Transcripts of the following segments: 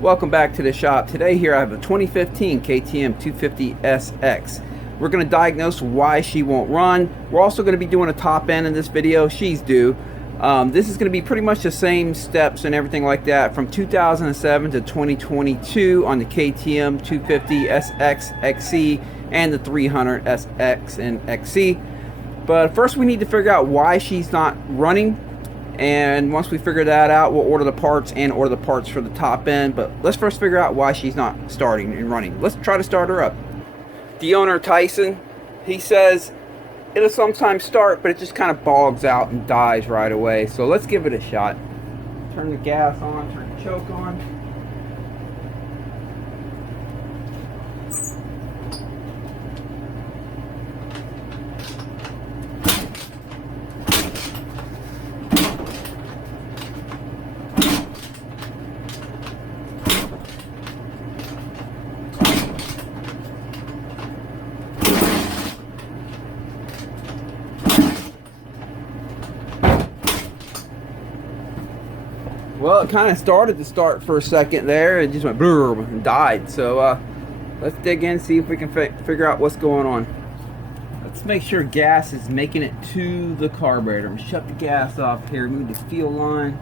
Welcome back to the shop. Today here I have a 2015 KTM 250SX. We're going to diagnose why she won't run. We're also going to be doing a top end in this video. She's due. This is going to be pretty much the same steps and everything like that from 2007 to 2022 on the KTM 250SX XC and the 300SX and XC. But first we need to figure out why she's not running. And once we figure that out, we'll order the parts and order the parts for the top end. But let's first figure out why she's not starting and running. Let's try to start her up. The owner, Tyson, he says it'll sometimes start, but it just kind of bogs out and dies right away. So let's give it a shot. Turn the gas on, turn the choke on. Well, it kind of started to start for a second there. It just went boom and died. So let's dig in, see if we can figure out what's going on. Let's make sure gas is making it to the carburetor. I'm gonna shut the gas off here, remove the fuel line.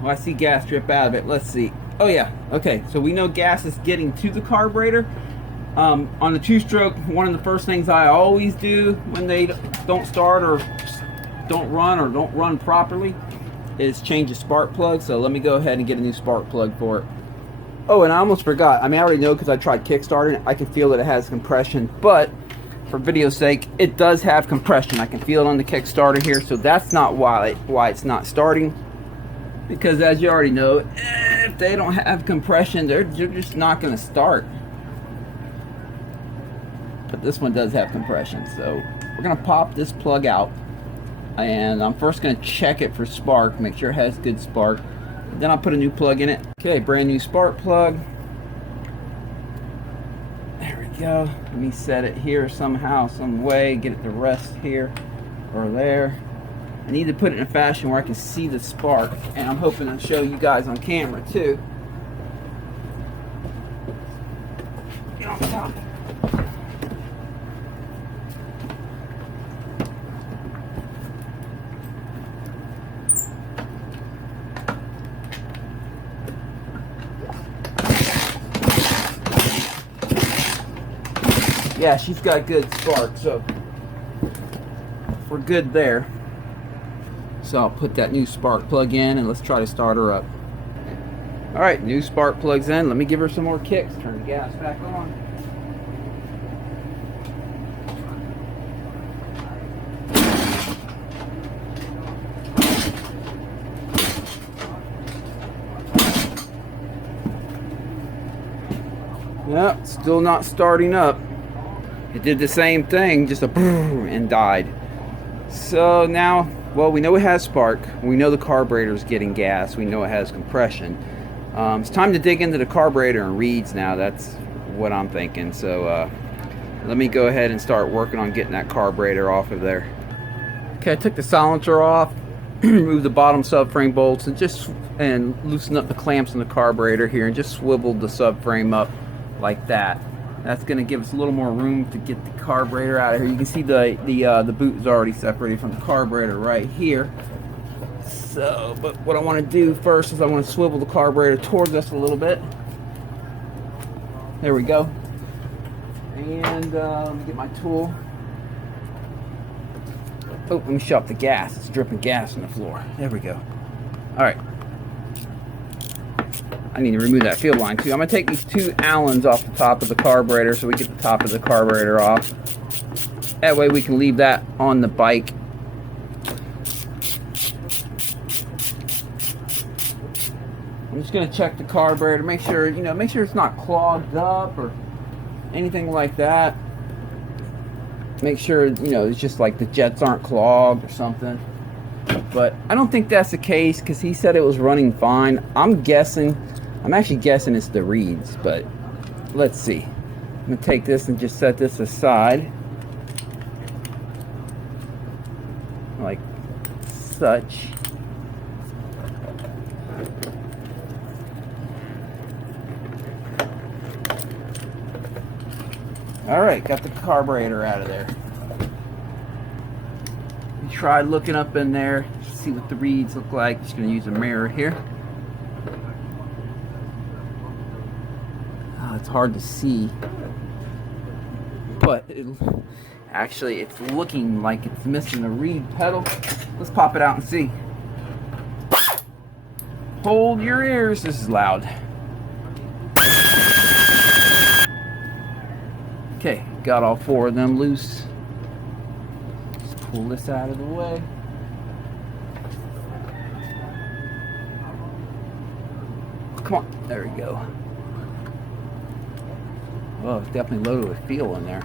Well, I see gas drip out of it. Let's see. Oh yeah, okay. So we know gas is getting to the carburetor. On the two-stroke, one of the first things I always do when they don't start or don't run properly is change the spark plug. So let me go ahead and get a new spark plug for it. Oh, and I almost forgot. I mean, I already know because I tried kickstarting it. I can feel that it has compression, but for video's sake, it does have compression. I can feel it on the Kickstarter here, so that's not why it's not starting. Because as you already know, if they don't have compression, they're just not going to start. But this one does have compression, so we're going to pop this plug out. And I'm first going to check it for spark, make sure it has good spark. Then I'll put a new plug in it. Okay, brand new spark plug. There we go. Let me set it here somehow, some way, get it to rest here or there. I need to put it in a fashion where I can see the spark, and I'm hoping to show you guys on camera too. Get on top. Yeah, she's got good spark, so we're good there. So I'll put that new spark plug in and let's try to start her up. Alright, new spark plug's in. Let me give her some more kicks. Turn the gas back on. Yep, still not starting up. It did the same thing, just a boom and died. So now, well, we know it has spark. We know the carburetor is getting gas. We know it has compression. It's time to dig into the carburetor and reads now. That's what I'm thinking. So let me go ahead and start working on getting that carburetor off of there. Okay, I took the silencer off, removed the bottom subframe bolts, and loosened up the clamps on the carburetor here, and just swiveled the subframe up like that. That's going to give us a little more room to get the carburetor out of here. You can see the boot is already separated from the carburetor right here. So, but what I want to do first is I want to swivel the carburetor towards us a little bit. There we go. And let me get my tool. Oh, let me shut off the gas. It's dripping gas on the floor. There we go. All right. I need to remove that fuel line too. I'm going to take these two Allens off the top of the carburetor so we get the top of the carburetor off. That way we can leave that on the bike. I'm just going to check the carburetor, make sure, make sure it's not clogged up or anything like that. Make sure, it's just like the jets aren't clogged or something. But I don't think that's the case because he said it was running fine. I'm actually guessing it's the reeds, but let's see. I'm going to take this and just set this aside. Like such. Alright, got the carburetor out of there. Tried looking up in there, see what the reads look like. Just going to use a mirror here. It's hard to see, but actually it's looking like it's missing the reed pedal. Let's pop it out and see. Hold your ears, this is loud. Okay, got all 4 of them loose. Let's pull this out of the way. Come on, there we go. Oh, it's definitely loaded with feel in there.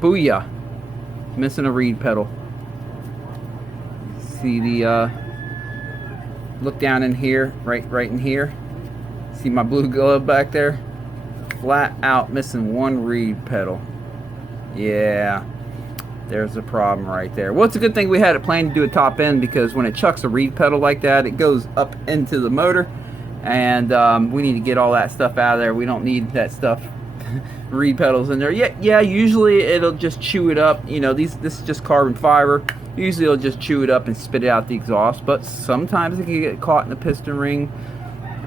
Booyah! Missing a reed pedal. See the look down in here, right in here. See my blue glove back there? Flat out missing 1 reed pedal. Yeah, there's a problem right there. Well, it's a good thing we had it planned to do a top end, because when it chucks a reed pedal like that, it goes up into the motor. And we need to get all that stuff out of there. We don't need that stuff, reed pedals in there. Yeah, usually it'll just chew it up. You know, this is just carbon fiber. Usually it'll just chew it up and spit it out the exhaust. But sometimes it can get caught in the piston ring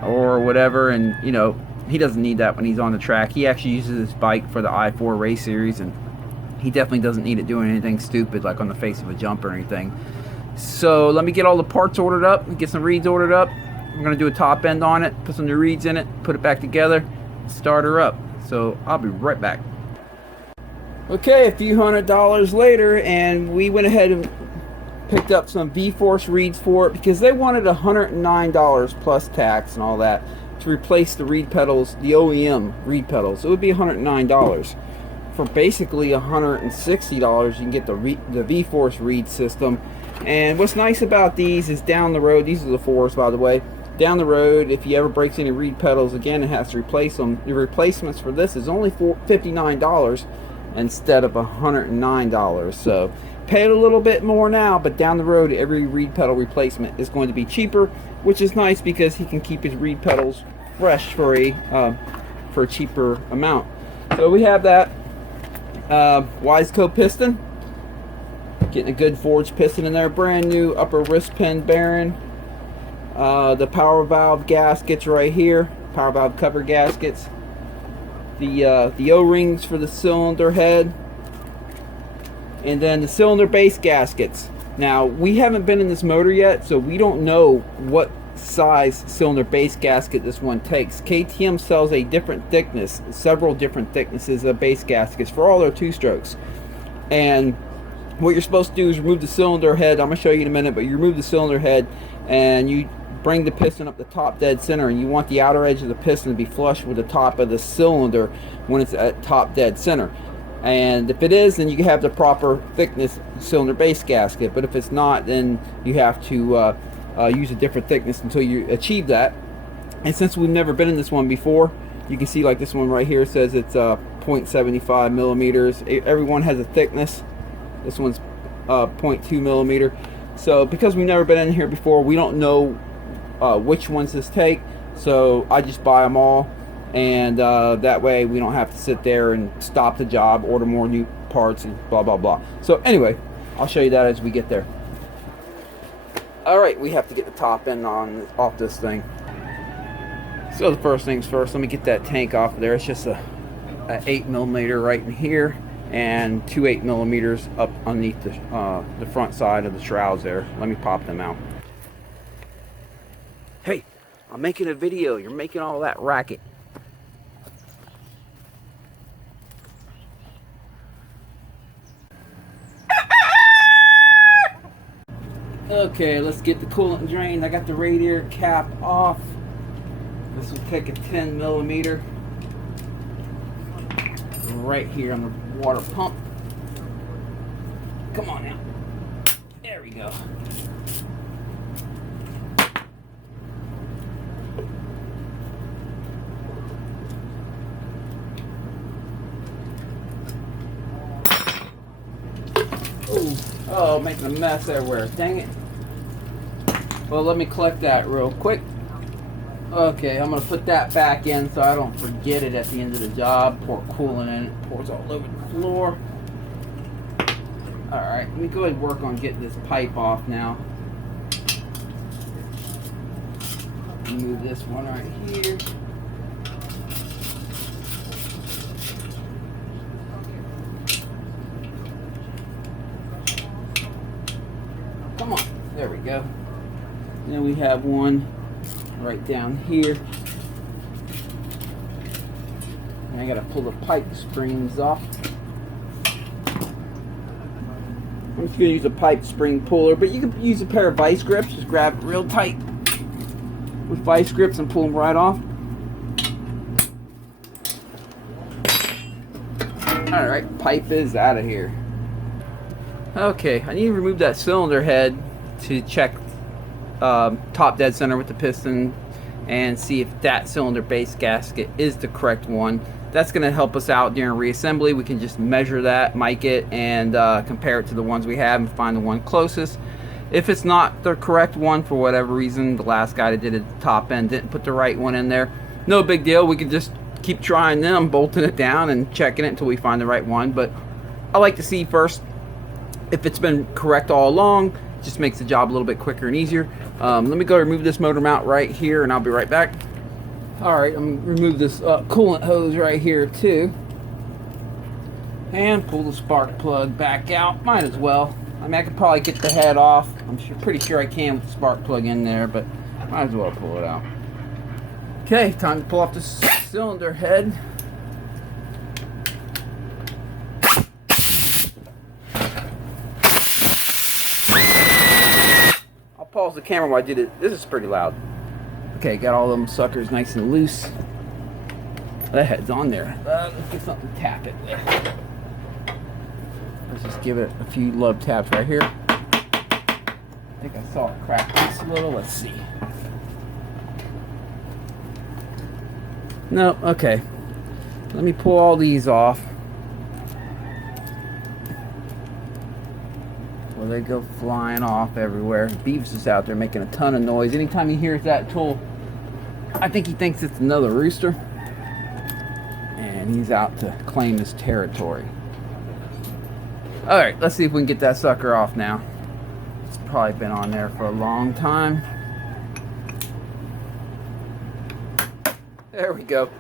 or whatever. And, you know, he doesn't need that when he's on the track. He actually uses his bike for the I-4 race series. And he definitely doesn't need it doing anything stupid like on the face of a jump or anything. So let me get all the parts ordered up, get some reeds ordered up. I'm going to do a top end on it, put some new reeds in it, put it back together, start her up. So I'll be right back. Okay, a few $100s later, and we went ahead and picked up some V-Force reeds for it, because they wanted $109 plus tax and all that to replace the reed pedals, the OEM reed pedals. It would be $109. For basically $160, you can get the V-Force reed system. And what's nice about these is down the road, these are the 4s by the way, down the road, if he ever breaks any reed pedals again and has to replace them, the replacements for this is only $59 instead of $109. So pay a little bit more now, but down the road every reed pedal replacement is going to be cheaper, which is nice because he can keep his reed pedals fresh for a cheaper amount. So we have that Wiseco piston, getting a good forged piston in there, brand new upper wrist pin bearing. The power valve gaskets right here, power valve cover gaskets, the O-rings for the cylinder head, and then the cylinder base gaskets. Now we haven't been in this motor yet, so we don't know what size cylinder base gasket this one takes. KTM sells a different thickness, several different thicknesses of base gaskets for all their 2-strokes. And what you're supposed to do is remove the cylinder head. I'm going to show you in a minute, but you remove the cylinder head and you bring the piston up the top dead center, and you want the outer edge of the piston to be flush with the top of the cylinder when it's at top dead center. And if it is, then you have the proper thickness cylinder base gasket. But if it's not, then you have to use a different thickness until you achieve that. And since we've never been in this one before, you can see like this one right here says it's 0.75 millimeters. Everyone has a thickness. This one's 0.2 millimeter. So because we've never been in here before, we don't know which ones this take. So I just buy them all, and that way we don't have to sit there and stop the job, order more new parts, and blah blah blah. So anyway, I'll show you that as we get there. Alright, we have to get the top end off this thing. So the first things first, let me get that tank off of there. It's just a 8 millimeter right in here, and 2 8 millimeters up underneath the front side of the shrouds there. Let me pop them out. Hey, I'm making a video. You're making all that racket. Okay, let's get the coolant drained. I got the radiator cap off. This will take a 10 millimeter right here on the water pump. Come on now. There we go. Oh, making a mess everywhere. Dang it. Well, let me collect that real quick. Okay, I'm gonna put that back in so I don't forget it at the end of the job. Pour coolant in, it pours all over the floor. Alright, let me go ahead and work on getting this pipe off now. Move this one right here. Come on, there we go. And then we have one right down here. And I gotta pull the pipe springs off. I'm just gonna use a pipe spring puller, but you can use a pair of vice grips. Just grab it real tight with vice grips and pull them right off. Alright, pipe is out of here. Okay, I need to remove that cylinder head to check top dead center with the piston and see if that cylinder base gasket is the correct one. That's going to help us out during reassembly. We can just measure that, mic it, and compare it to the ones we have and find the one closest. If it's not the correct one for whatever reason, the last guy that did it at the top end didn't put the right one in there, no big deal. We can just keep trying them, bolting it down and checking it until we find the right one. But I like to see first if it's been correct all along. Just makes the job a little bit quicker and easier. Let me go remove this motor mount right here and I'll be right back. Alright, I'm going to remove this coolant hose right here too. And pull the spark plug back out. Might as well. I mean, I could probably get the head off. I'm pretty sure I can with the spark plug in there, but might as well pull it out. Okay, time to pull off the cylinder head. Pause the camera while I did it. This is pretty loud. Okay, got all them suckers nice and loose. That head's on there. Let's get something to tap it with. Let's just give it a few love taps right here. I think I saw it crack this a little. Let's see. No, okay. Let me pull all these off. Well, they go flying off everywhere. Beavis is out there making a ton of noise. Anytime he hears that tool, I think he thinks it's another rooster. And he's out to claim his territory. Alright, let's see if we can get that sucker off now. It's probably been on there for a long time. There we go.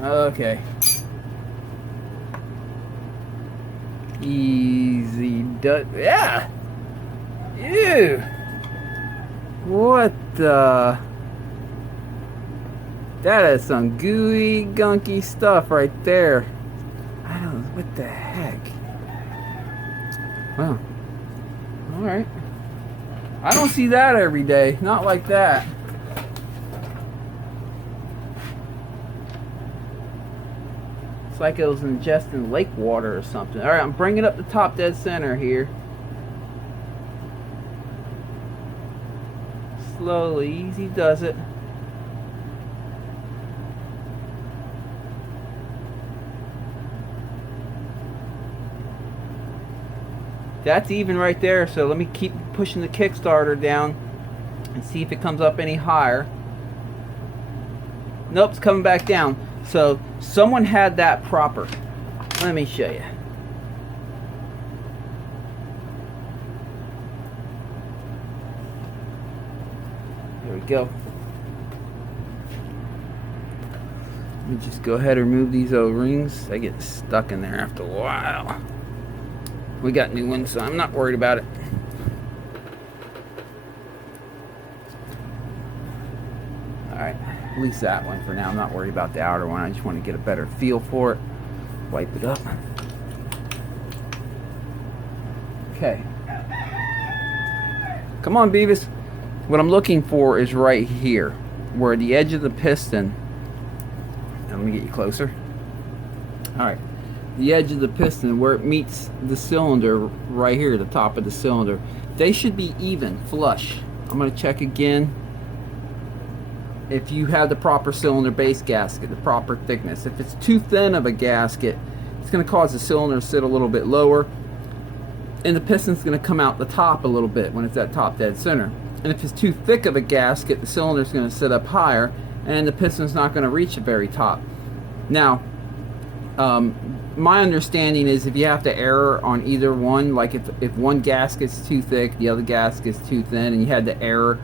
Okay. Easy does. Yeah. Ew. What the? That is some gooey, gunky stuff right there. I don't know. What the heck? Well. Alright. I don't see that every day. Not like that. It's like it was ingesting lake water or something. Alright, I'm bringing up the top dead center here. Slowly, easy does it. That's even right there, so let me keep pushing the Kickstarter down and see if it comes up any higher. Nope, it's coming back down. So someone had that proper. Let me show you. There we go. Let me just go ahead and remove these O-rings. They get stuck in there after a while. We got new ones, so I'm not worried about it. Alright, at least that one for now. I'm not worried about the outer one. I just want to get a better feel for it. Wipe it up. Okay. Come on, Beavis. What I'm looking for is right here, where the edge of the piston. Let me get you closer. Alright. The edge of the piston, where it meets the cylinder right here, the top of the cylinder. They should be even, flush. I'm going to check again. If you have the proper cylinder base gasket, the proper thickness. If it's too thin of a gasket, it's going to cause the cylinder to sit a little bit lower, and the piston's going to come out the top a little bit when it's at top dead center. And if it's too thick of a gasket, the cylinder is going to sit up higher, and the piston's not going to reach the very top. Now, my understanding is if you have to error on either one, like if one gasket's too thick, the other gasket's too thin, and you had to error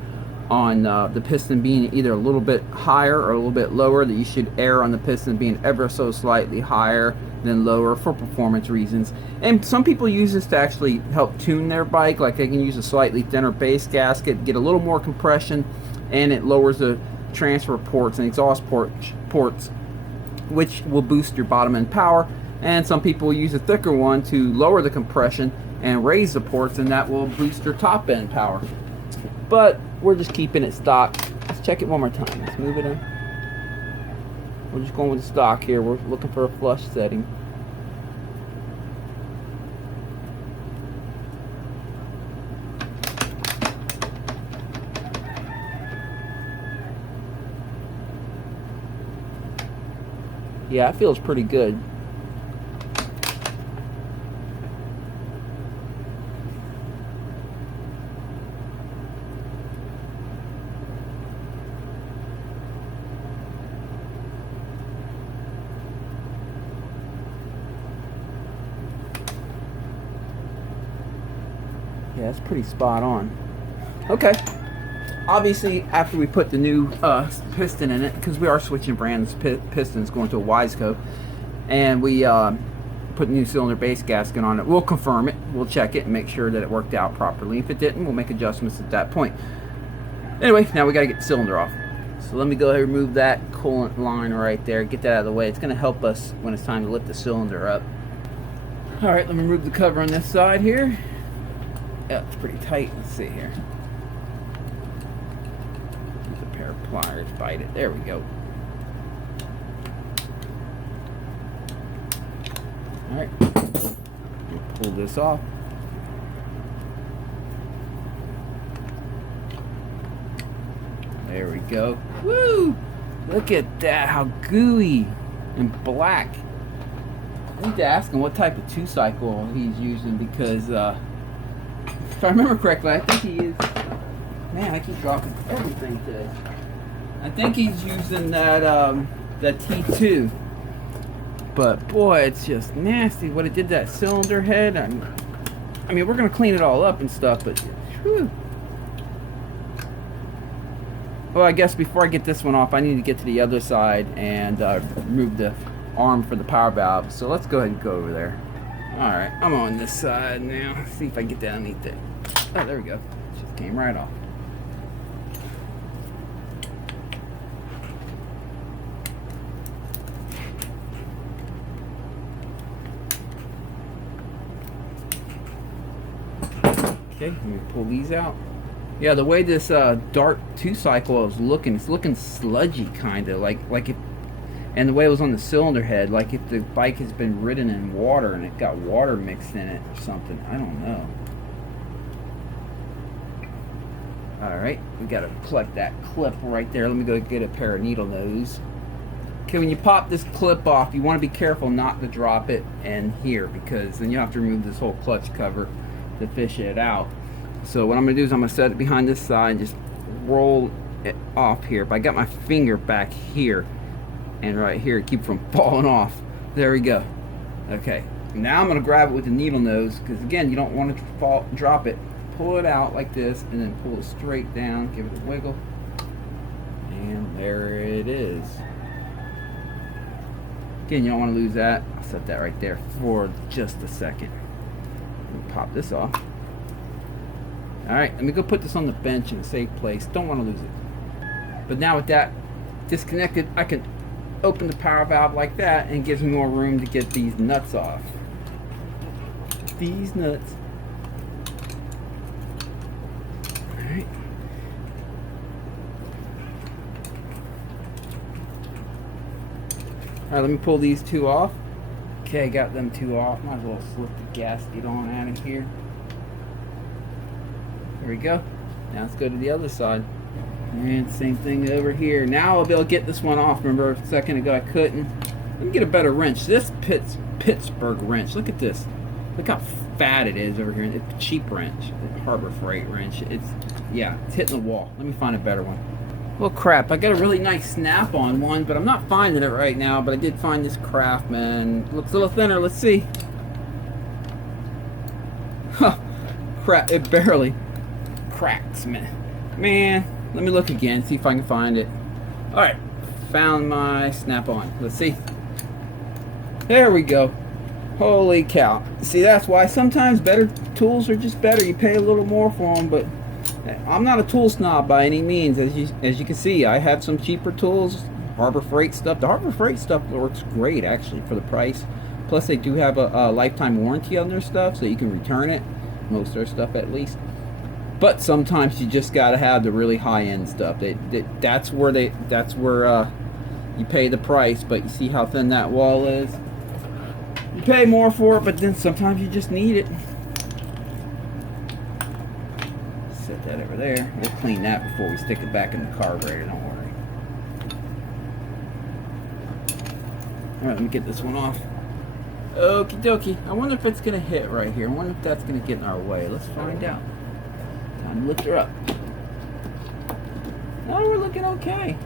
on the piston being either a little bit higher or a little bit lower, that you should err on the piston being ever so slightly higher than lower for performance reasons. And some people use this to actually help tune their bike, like they can use a slightly thinner base gasket, get a little more compression, and it lowers the transfer ports and exhaust ports, which will boost your bottom end power. And some people use a thicker one to lower the compression and raise the ports, and that will boost your top end power. But we're just keeping it stock. Let's check it one more time. Let's move it in. We're just going with the stock here. We're looking for a flush setting. Yeah, it feels pretty good. Yeah, that's pretty spot on. Okay. Obviously, after we put the new piston in it, because we are switching brands, pistons going to a Wiseco, and we put a new cylinder base gasket on it, we'll confirm it, we'll check it, and make sure that it worked out properly. If it didn't, we'll make adjustments at that point. Anyway, now we got to get the cylinder off. So let me go ahead and remove that coolant line right there, get that out of the way. It's going to help us when it's time to lift the cylinder up. Alright, let me remove the cover on this side here. Yeah, it's pretty tight. Let's see here. Use a pair of pliers, bite it. There we go. Alright, we'll pull this off. There we go. Woo! Look at that, how gooey and black. I need to ask him what type of 2-cycle he's using, because if I remember correctly, I think he is. Man, I keep dropping everything today. I think he's using that that T2. But boy, it's just nasty what it did to that cylinder head. I mean, we're gonna clean it all up and stuff, but whew. Well, I guess before I get this one off, I need to get to the other side and remove the arm for the power valve. So let's go ahead and go over there. Alright, I'm on this side now. Let's see if I can get that underneath it. Oh, there we go. Just came right off. Okay, let me pull these out. Yeah, the way this Dart 2-cycle is looking, it's looking sludgy, kind of like if. And the way it was on the cylinder head, like if the bike has been ridden in water and it got water mixed in it or something. I don't know. Alright, we got to collect that clip right there. Let me go get a pair of needle nose. Okay, when you pop this clip off, you want to be careful not to drop it in here, because then you have to remove this whole clutch cover to fish it out. So what I'm going to do is I'm going to set it behind this side and just roll it off here. But I got my finger back here and right here to keep it from falling off. There we go. Okay, now I'm going to grab it with the needle nose, because again, you don't want to drop it. Pull it out like this and then pull it straight down, give it a wiggle, and there it is. Again, you don't want to lose that. I'll set that right there for just a second. Pop this off. Alright, let me go put this on the bench in a safe place. Don't want to lose it. But now with that disconnected, I can open the power valve like that, and it gives me more room to get these nuts off. These nuts. Alright. Alright, let me pull these two off. Okay, got them two off. Might as well slip the gasket on out of here. There we go. Now let's go to the other side. And same thing over here. Now I'll be able to get this one off. Remember a second ago I couldn't. Let me get a better wrench. This Pittsburgh wrench. Look at this. Look how fat it is over here. It's a cheap wrench. Harbor Freight wrench. It's Yeah, it's hitting the wall. Let me find a better one. Well, crap, I got a really nice snap-on one, but I'm not finding it right now. But I did find this Craftsman. Looks a little thinner. Let's see. Huh, crap, it barely cracks, man. Let me look again, see if I can find it. All right, found my snap-on. Let's see. There we go. Holy cow. See, that's why sometimes better tools are just better. You pay a little more for them, but I'm not a tool snob by any means. As you can see, I have some cheaper tools, Harbor Freight stuff. The Harbor Freight stuff works great, actually, for the price. Plus, they do have a lifetime warranty on their stuff, so you can return it. Most of their stuff, at least. But sometimes you just gotta have the really high-end stuff. That's where you pay the price. But you see how thin that wall is. You pay more for it, but then sometimes you just need it. Set that over there. We'll clean that before we stick it back in the carburetor. Don't worry. All right, let me get this one off. Okie dokie. I wonder if it's gonna hit right here. I wonder if that's gonna get in our way. Let's find out. Time to lift her up. No, we're looking okay.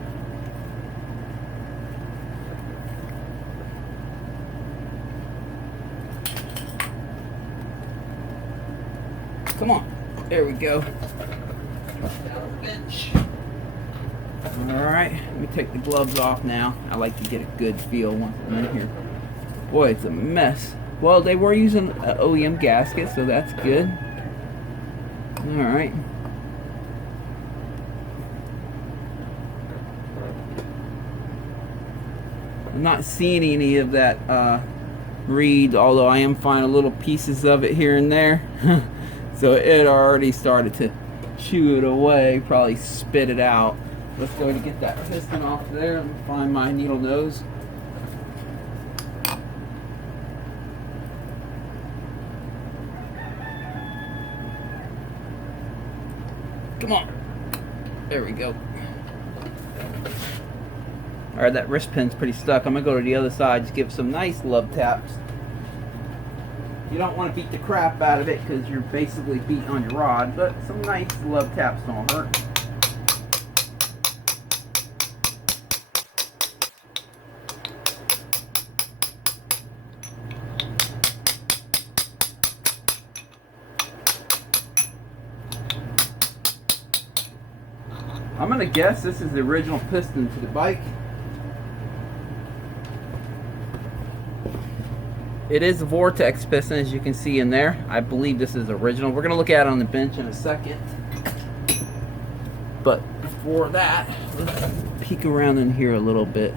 Come on. There we go. Down the bench. Alright, let me take the gloves off now. I like to get a good feel once I'm in here. Boy, it's a mess. Well, they were using an OEM gasket, so that's good. Alright. I'm not seeing any of that reed, although I am finding little pieces of it here and there. So it already started to chew it away, probably spit it out. Let's go to get that piston off there and find my needle nose. Come on. There we go. Alright, that wrist pin's pretty stuck. I'm going to go to the other side, just give some nice love taps. You don't want to beat the crap out of it because you're basically beating on your rod, but some nice love taps don't hurt. I'm going to guess this is the original piston to the bike. It is a Vortex piston, as you can see in there. I believe this is original. We're going to look at it on the bench in a second. But before that, let's peek around in here a little bit.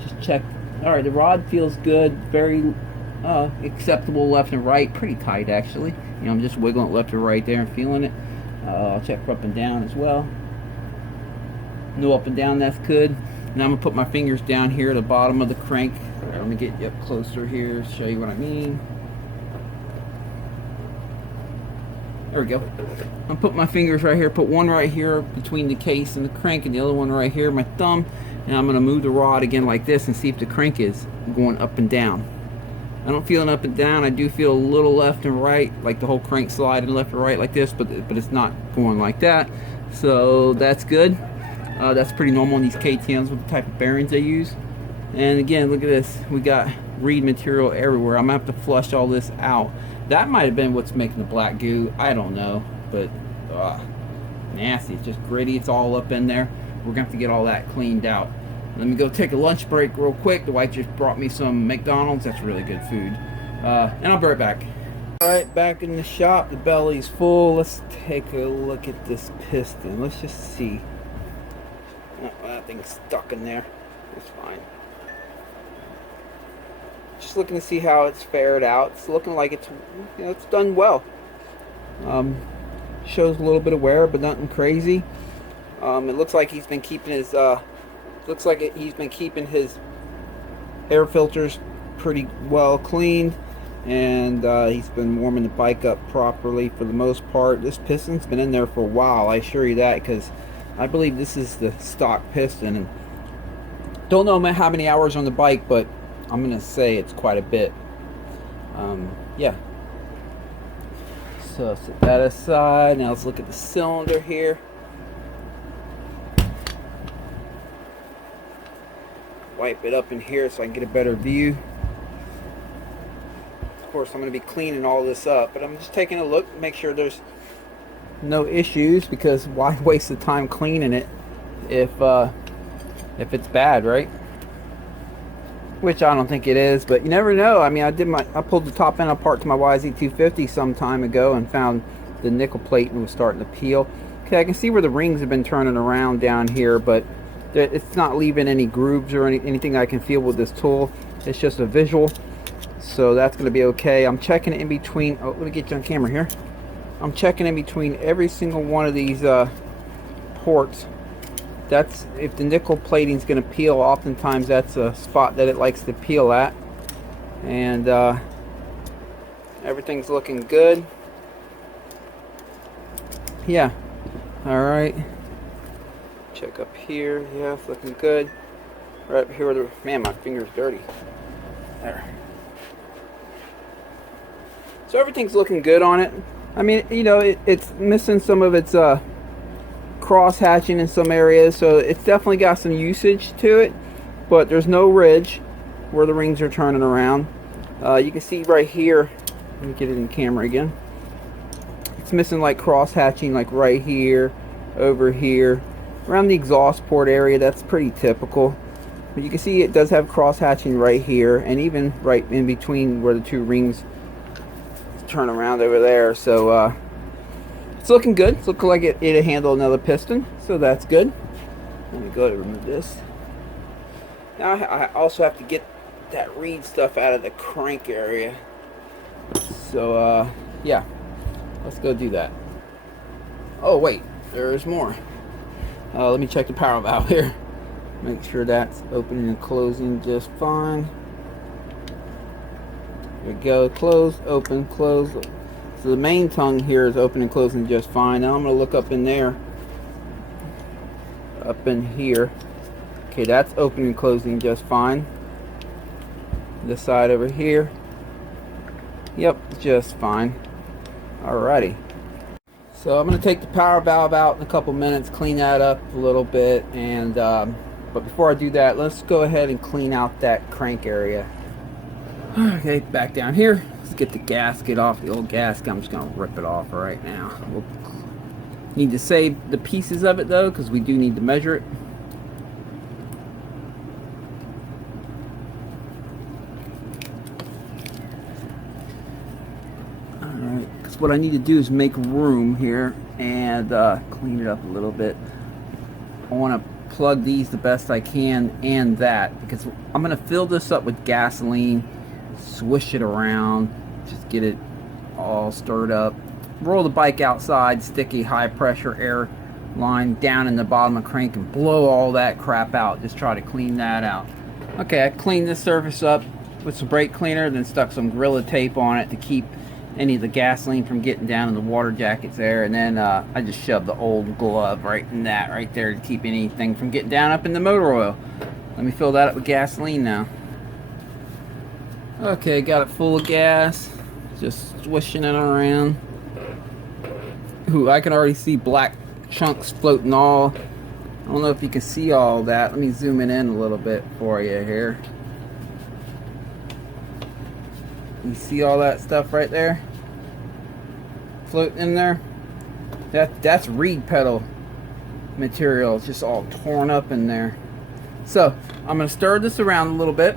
Just check. Alright, the rod feels good. Very acceptable left and right. Pretty tight, actually. You know, I'm just wiggling it left or right there and feeling it. I'll check for up and down as well. No up and down, that's good. Now I'm going to put my fingers down here at the bottom of the crank. All right, let me get you up closer here, show you what I mean. There we go. I'm going to put my fingers right here, put one right here between the case and the crank, and the other one right here, my thumb. And I'm going to move the rod again like this and see if the crank is going up and down. I don't feel an up and down. I do feel a little left and right, like the whole crank sliding left or right like this, but it's not going like that. So that's good. That's pretty normal in these KTMs with the type of bearings they use. And again, look at this. We got reed material everywhere. I'm going to have to flush all this out. That might have been what's making the black goo. I don't know. But nasty. It's just gritty. It's all up in there. We're going to have to get all that cleaned out. Let me go take a lunch break real quick. The wife just brought me some McDonald's. That's really good food. And I'll be right back. Alright, back in the shop. The belly's full. Let's take a look at this piston. Let's just see. Oh, that thing's stuck in there. It's fine. Just looking to see how it's fared out. It's looking like it's, you know, it's done well. Shows a little bit of wear, but nothing crazy. It looks like he's been keeping his he's been keeping his air filters pretty well cleaned, and he's been warming the bike up properly for the most part. This piston's been in there for a while, I assure you that, because I believe this is the stock piston, and don't know how many hours on the bike, but I'm gonna say it's quite a bit. Yeah, So set that aside. Now let's look at the cylinder here. Wipe it up in here so I can get a better view. Of course, I'm going to be cleaning all this up, but I'm just taking a look, make sure there's no issues, because why waste the time cleaning it if it's bad, right? Which I don't think it is, but you never know. I mean, I pulled the top end apart to my YZ250 some time ago and found the nickel plate was starting to peel. Okay, I can see where the rings have been turning around down here, but it's not leaving any grooves or anything I can feel with this tool. It's just a visual, so that's going to be okay. I'm checking in between. Oh, let me get you on camera here. I'm checking in between every single one of these ports. That's if the nickel plating is going to peel. Oftentimes that's a spot that it likes to peel at, and everything's looking good. Yeah. All right. Check up here. Yeah, it's looking good. Right up here where the, man, my finger's dirty. There. So everything's looking good on it. I mean, you know, it's missing some of its cross hatching in some areas, so it's definitely got some usage to it, but there's no ridge where the rings are turning around. You can see right here, let me get it in camera again. It's missing like cross hatching like right here, over here, around the exhaust port area. That's pretty typical. But you can see it does have cross hatching right here, and even right in between where the two rings turn around over there. So it's looking good. It's looking like it'll handle another piston, so that's good. Let me go ahead and remove this. Now I also have to get that reed stuff out of the crank area. So yeah, let's go do that. Oh wait, there is more. Let me check the power valve here. Make sure that's opening and closing just fine. There we go. Close, open, close. So the main tongue here is open and closing just fine. Now I'm going to look up in there. Up in here. Okay, that's open and closing just fine. This side over here. Yep, just fine. Alrighty. So I'm going to take the power valve out in a couple minutes, clean that up a little bit, and but before I do that, let's go ahead and clean out that crank area. Okay, back down here. Let's get the gasket off, the old gasket. I'm just going to rip it off right now. We'll need to save the pieces of it though, because we do need to measure it. Alright, because what I need to do is make room here and clean it up a little bit. I want to plug these the best I can, and that, because I'm going to fill this up with gasoline, swish it around, just get it all stirred up, roll the bike outside, stick a high pressure air line down in the bottom of the crank and blow all that crap out. Just try to clean that out. Okay, I cleaned this surface up with some brake cleaner, then stuck some Gorilla Tape on it to keep any of the gasoline from getting down in the water jackets there, and then I just shoved the old glove right in that right there to keep anything from getting down up in the motor oil. Let me fill that up with gasoline now. Okay, got it full of gas, just swishing it around. Ooh, I can already see black chunks floating all. I don't know if you can see all that. Let me zoom it in a little bit for you here. You see all that stuff right there floating in there? That's reed pedal material. It's just all torn up in there. So I'm going to stir this around a little bit,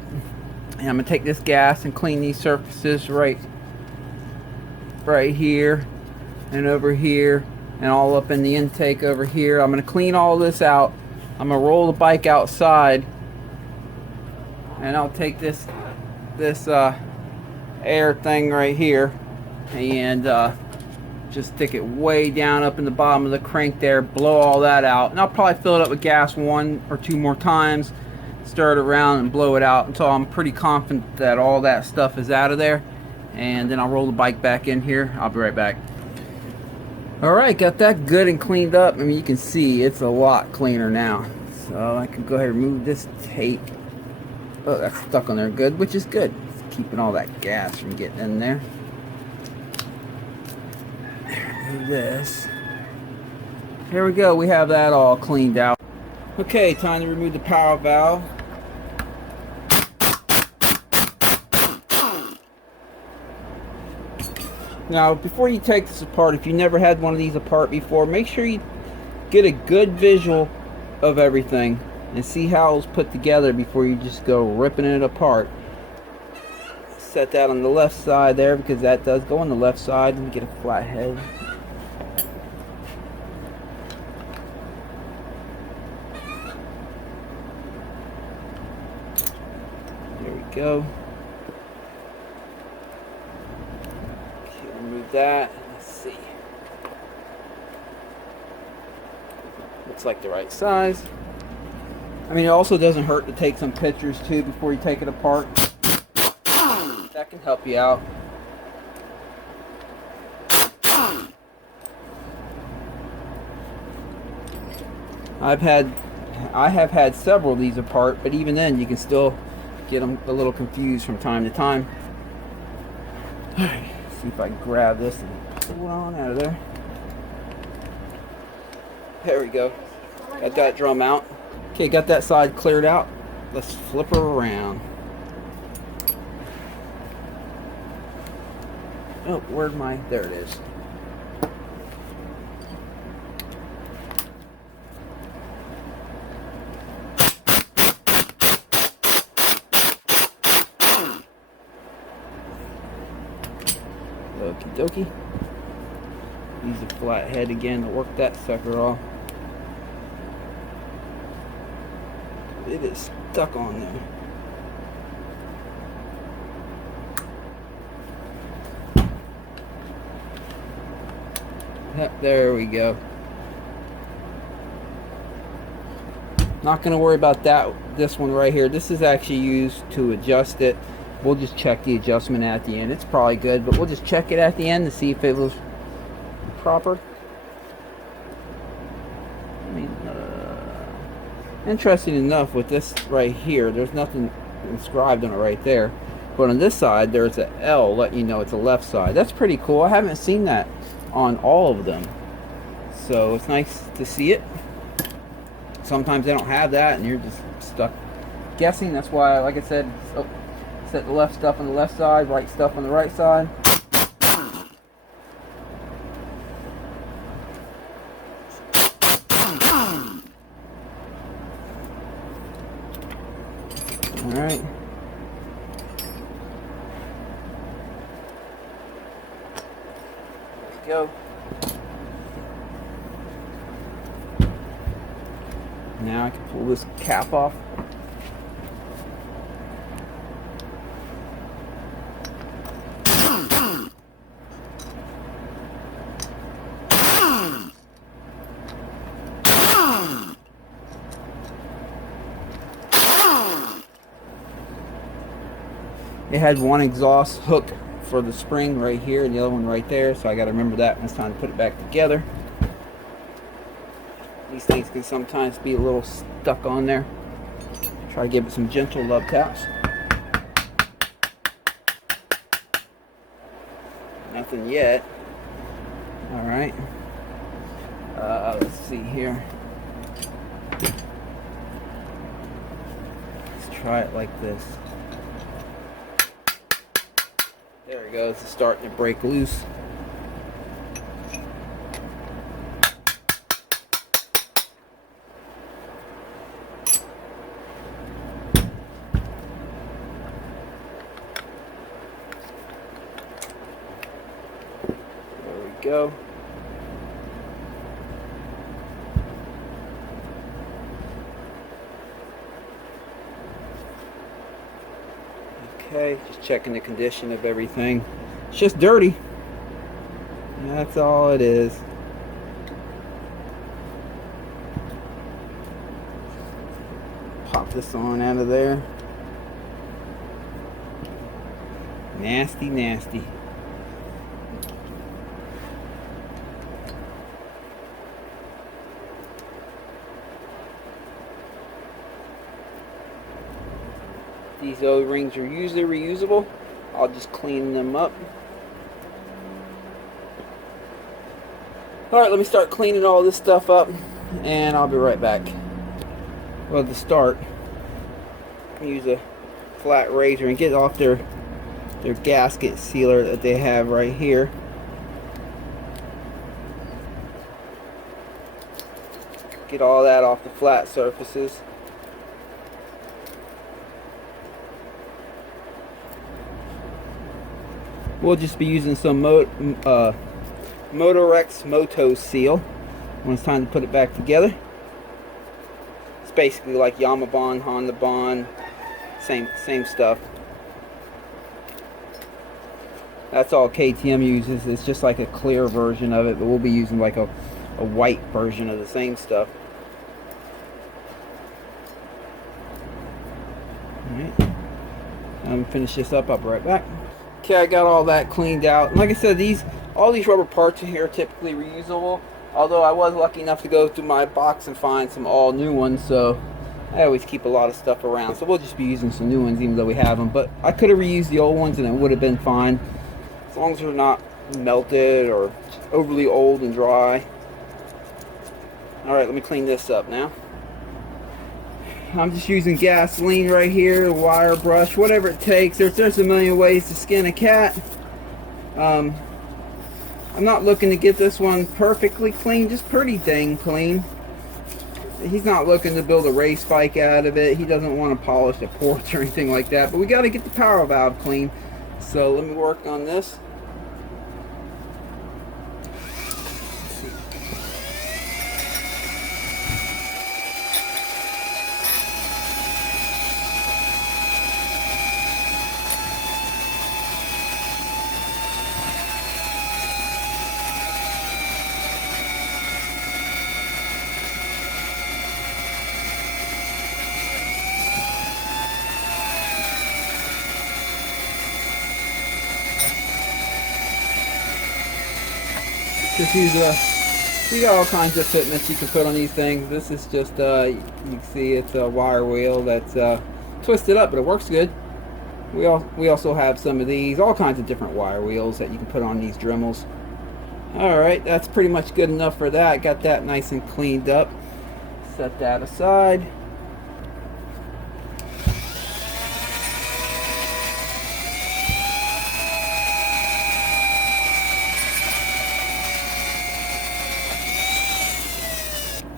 and I'm going to take this gas and clean these surfaces right here and over here and all up in the intake over here. I'm going to clean all this out. I'm going to roll the bike outside, and I'll take this air thing right here and just stick it way down up in the bottom of the crank there, blow all that out, and I'll probably fill it up with gas 1 or 2 more times, stir it around and blow it out until I'm pretty confident that all that stuff is out of there, and then I'll roll the bike back in here. I'll be right back. Alright, got that good and cleaned up. I mean, you can see it's a lot cleaner now, so I can go ahead and remove this tape. Oh, that's stuck on there good, which is good. Keeping all that gas from getting in there. do this. Here we go, we have that all cleaned out. Okay, time to remove the power valve. Now, before you take this apart, if you never had one of these apart before, make sure you get a good visual of everything and see how it's put together before you just go ripping it apart. Set that on the left side there, because that does go on the left side, and get a flat head. There we go. Okay, remove that. Let's see. Looks like the right size. I mean, it also doesn't hurt to take some pictures too before you take it apart. That can help you out. I have had several of these apart, but even then you can still get them a little confused from time to time. Alright, see if I can grab this and pull it on out of there. There we go. Got that drum out. Okay, got that side cleared out. Let's flip her around. Oh, where'd my... There it is. Okie dokie. Use a flat head again to work that sucker off. It is stuck on there. Yep, there we go. Not going to worry about this one right here. This is actually used to adjust it. We'll just check the adjustment at the end. It's probably good, but we'll just check it at the end to see if it was proper. I mean, interesting enough, with this right here, there's nothing inscribed on it right there. But on this side, there's an L letting you know it's a left side. That's pretty cool. I haven't seen that on all of them, so it's nice to see it. Sometimes they don't have that and you're just stuck guessing. That's why, like I said, set the left stuff on the left side, right stuff on the right side. Alright. Go. Now I can pull this cap off. It had one exhaust hook for the spring right here and the other one right there, so I got to remember that when it's time to put it back together. These things can sometimes be a little stuck on there. Try to give it some gentle love taps. Nothing yet. Alright. Let's see here. Let's try it like this. There it goes. It's starting to break loose. There we go. Okay, just checking the condition of everything. It's just dirty. That's all it is. Pop this on out of there. Nasty, nasty. These O-rings are usually reusable. I'll just clean them up. Alright, let me start cleaning all this stuff up, and I'll be right back. Well, to start, use a flat razor and get off their gasket sealer that they have right here. Get all that off the flat surfaces. We'll just be using some Motorex Moto Seal when it's time to put it back together. It's basically like Yamabond, Honda Bond, same stuff. That's all KTM uses. It's just like a clear version of it, but we'll be using like a white version of the same stuff. Alright, I'm gonna finish this up. I'll be right back. Okay, I got all that cleaned out. And like I said, all these rubber parts in here are typically reusable. Although I was lucky enough to go through my box and find some all new ones, so I always keep a lot of stuff around. So we'll just be using some new ones even though we have them. But I could have reused the old ones and it would have been fine, as long as they're not melted or overly old and dry. Alright, let me clean this up now. I'm just using gasoline right here, a wire brush, whatever it takes. There's a million ways to skin a cat. I'm not looking to get this one perfectly clean, just pretty dang clean. He's not looking to build a race bike out of it. He doesn't want to polish the ports or anything like that. But we got to get the power valve clean. So let me work on this. Just use you got all kinds of fitments you can put on these things. This is just you can see it's a wire wheel that's twisted up, but it works good. We also have some of these, all kinds of different wire wheels that you can put on these Dremels. Alright, that's pretty much good enough for that. Got that nice and cleaned up. Set that aside.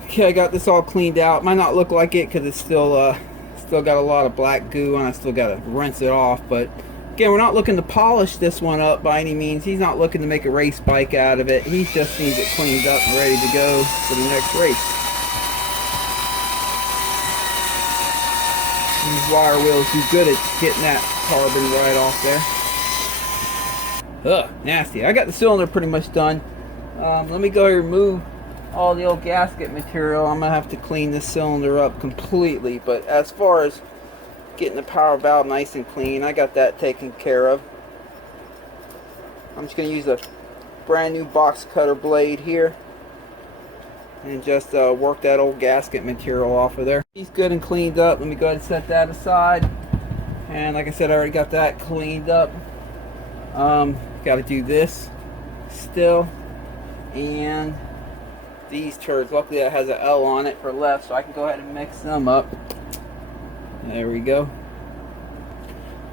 Okay, I got this all cleaned out. Might not look like it because it's still got a lot of black goo and I still got to rinse it off. But again, we're not looking to polish this one up by any means. He's not looking to make a race bike out of it. He just needs it cleaned up and ready to go for the next race. These wire wheels do good at getting that carbon right off there. Ugh, nasty. I got the cylinder pretty much done. Let me go remove all the old gasket material. I'm gonna have to clean this cylinder up completely, but as far as getting the power valve nice and clean, I got that taken care of. I'm just gonna use a brand new box cutter blade here and just work that old gasket material off of there. He's good and cleaned up. Let me go ahead and set that aside. And like I said, I already got that cleaned up. Got to do this still, and these turds. Luckily that has an L on it for left, so I can go ahead and mix them up. There we go.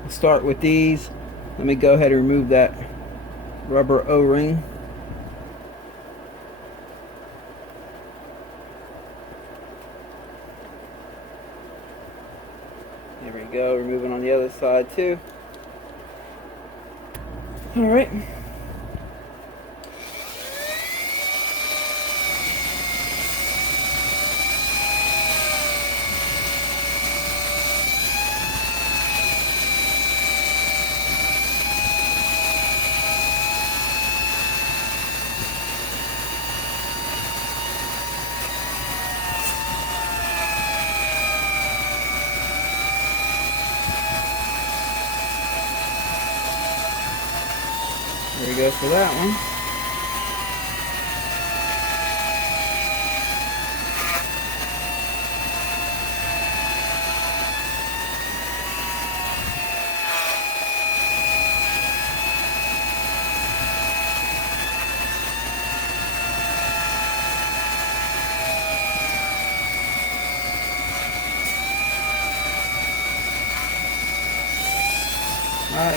I'll start with these. Let me go ahead and remove that rubber O-ring. There we go. Removing on the other side too. All right. There we go for that one.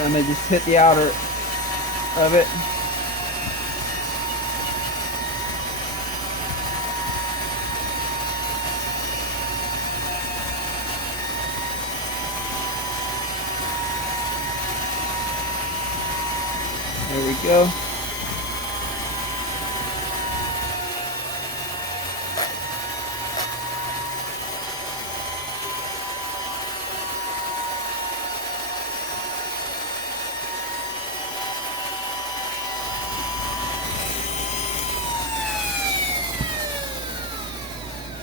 I'm going to just hit the outer of it. There we go.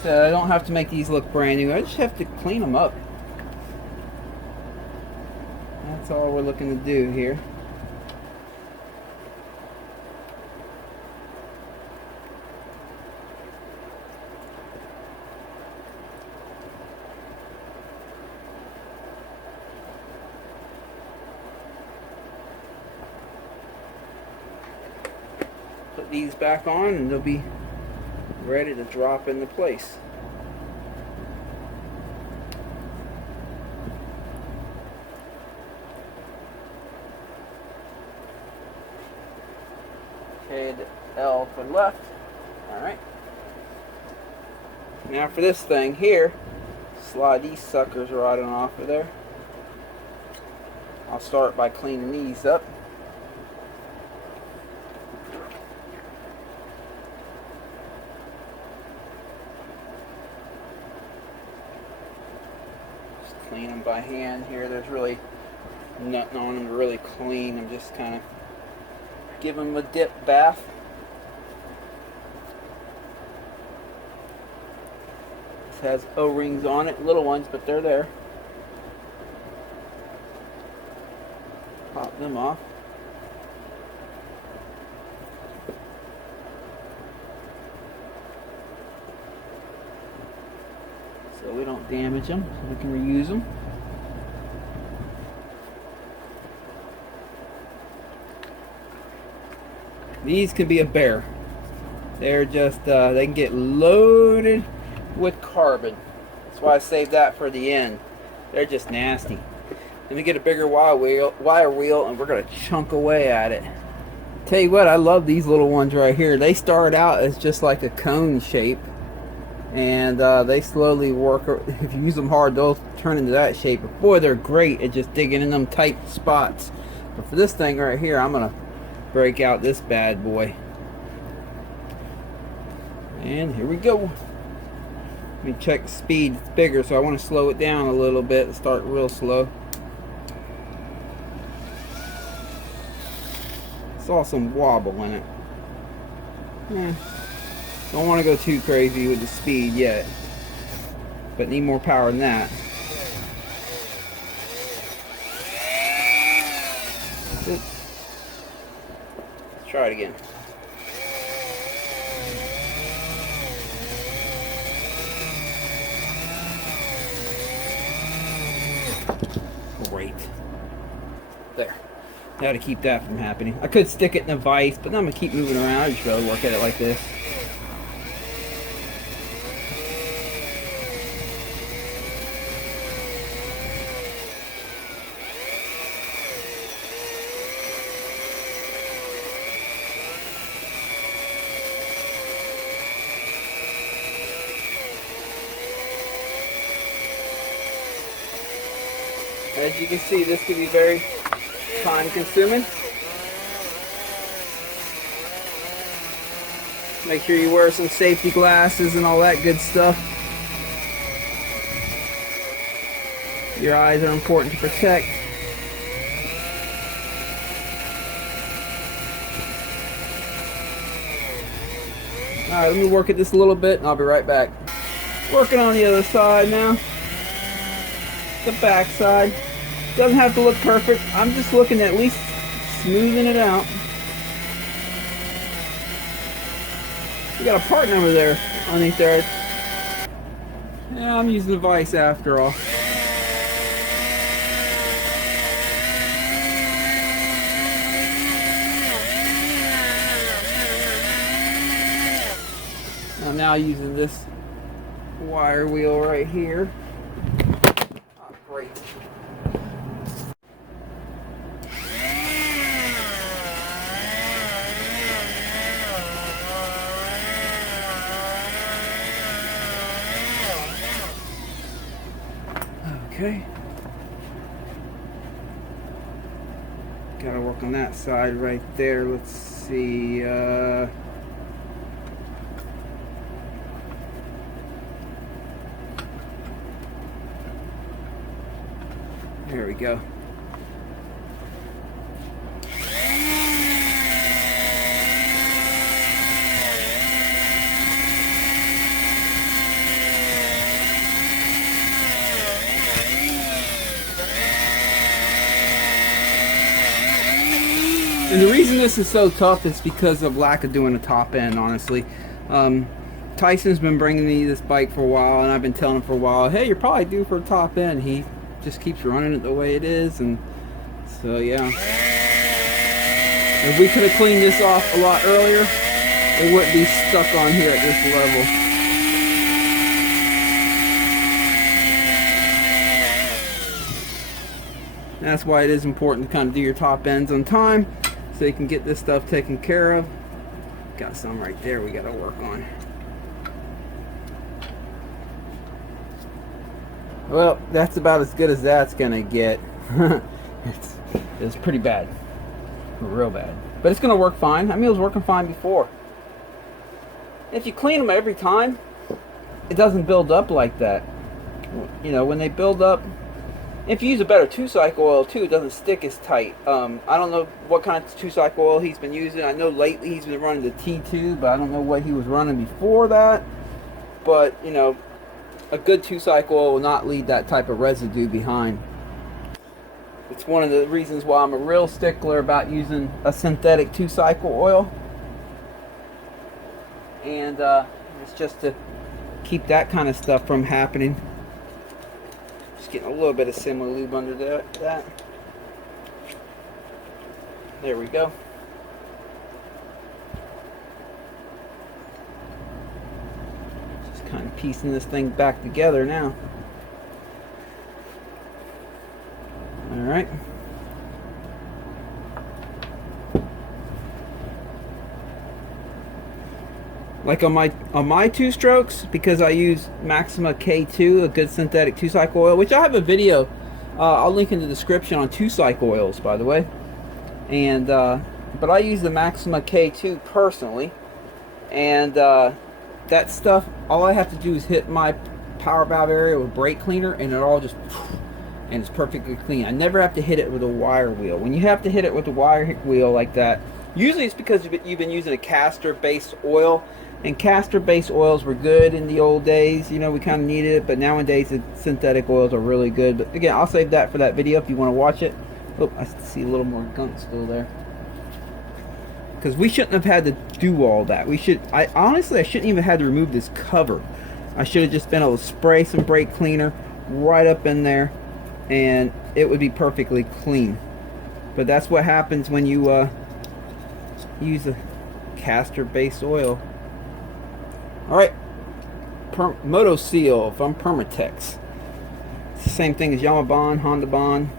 So I don't have to make these look brand new. I just have to clean them up. That's all we're looking to do here. Put these back on and they'll be ready to drop into place. Okay, the L for left. Alright. Now for this thing here, slide these suckers right on off of there. I'll start by cleaning these up. Clean them by hand here. There's really nothing on them to really clean. I'm just kind of give them a dip bath. This has O-rings on it, little ones, but they're there. Pop them off. So we don't damage them, so we can reuse them. These can be a bear. They're just, they can get loaded with carbon. That's why I saved that for the end. They're just nasty. Let me get a bigger wire wheel and we're going to chunk away at it. Tell you what, I love these little ones right here. They start out as just like a cone shape. And they slowly work, if you use them hard, they'll turn into that shape. But boy, they're great at just digging in them tight spots. But for this thing right here, I'm going to break out this bad boy. And here we go. Let me check the speed. It's bigger, so I want to slow it down a little bit. Start real slow. Saw some wobble in it. Don't want to go too crazy with the speed yet, but need more power than that. Let's try it again. Great. There. Now to keep that from happening. I could stick it in a vise, but I'm going to keep moving around. I'd just rather work at it like this. As you can see, this could be very time consuming. Make sure you wear some safety glasses and all that good stuff. Your eyes are important to protect. Alright, let me work at this a little bit and I'll be right back. Working on the other side now. The back side. Doesn't have to look perfect. I'm just looking at least smoothing it out. We got a part number there underneath there. Yeah, I'm using the vise after all. I'm now using this wire wheel right here. Oh, great. Okay. Gotta work on that side right there. Let's see. There we go. And the reason this is so tough is because of lack of doing a top end, honestly. Tyson's been bringing me this bike for a while, and I've been telling him for a while, hey, you're probably due for a top end. He just keeps running it the way it is, and so yeah. If we could have cleaned this off a lot earlier, it wouldn't be stuck on here at this level. That's why it is important to kind of do your top ends on time, so you can get this stuff taken care of. Got some right there we got to work on. Well, that's about as good as that's gonna get. It's pretty bad, real bad, but it's gonna work fine. I mean, it was working fine before. If you clean them every time, it doesn't build up like that. You know, when they build up, if you use a better 2-cycle oil too, it doesn't stick as tight. I don't know what kind of 2-cycle oil he's been using. I know lately he's been running the T2, but I don't know what he was running before that. But, you know, a good 2-cycle oil will not leave that type of residue behind. It's one of the reasons why I'm a real stickler about using a synthetic 2-cycle oil. And it's just to keep that kind of stuff from happening. Just getting a little bit of similar lube under that. There we go. Just kind of piecing this thing back together now. All right. Like on my 2 strokes, because I use Maxima K2, a good synthetic 2-cycle oil, which I have a video I'll link in the description on 2-cycle oils, by the way. And but I use the Maxima K2 personally, and that stuff, all I have to do is hit my power valve area with brake cleaner, and it all just, and it's perfectly clean. I never have to hit it with a wire wheel. When you have to hit it with a wire wheel like that, usually it's because you've been using a castor-based oil. And castor-based oils were good in the old days. You know, we kind of needed it, but nowadays the synthetic oils are really good. But again, I'll save that for that video if you want to watch it. Oh, I see a little more gunk still there. Because we shouldn't have had to do all that. Honestly, I shouldn't even have had to remove this cover. I should have just been able to spray some brake cleaner right up in there, and it would be perfectly clean. But that's what happens when you use a castor-based oil. Alright, Moto Seal from Permatex. It's the same thing as Yamaha Bond, Honda Bond,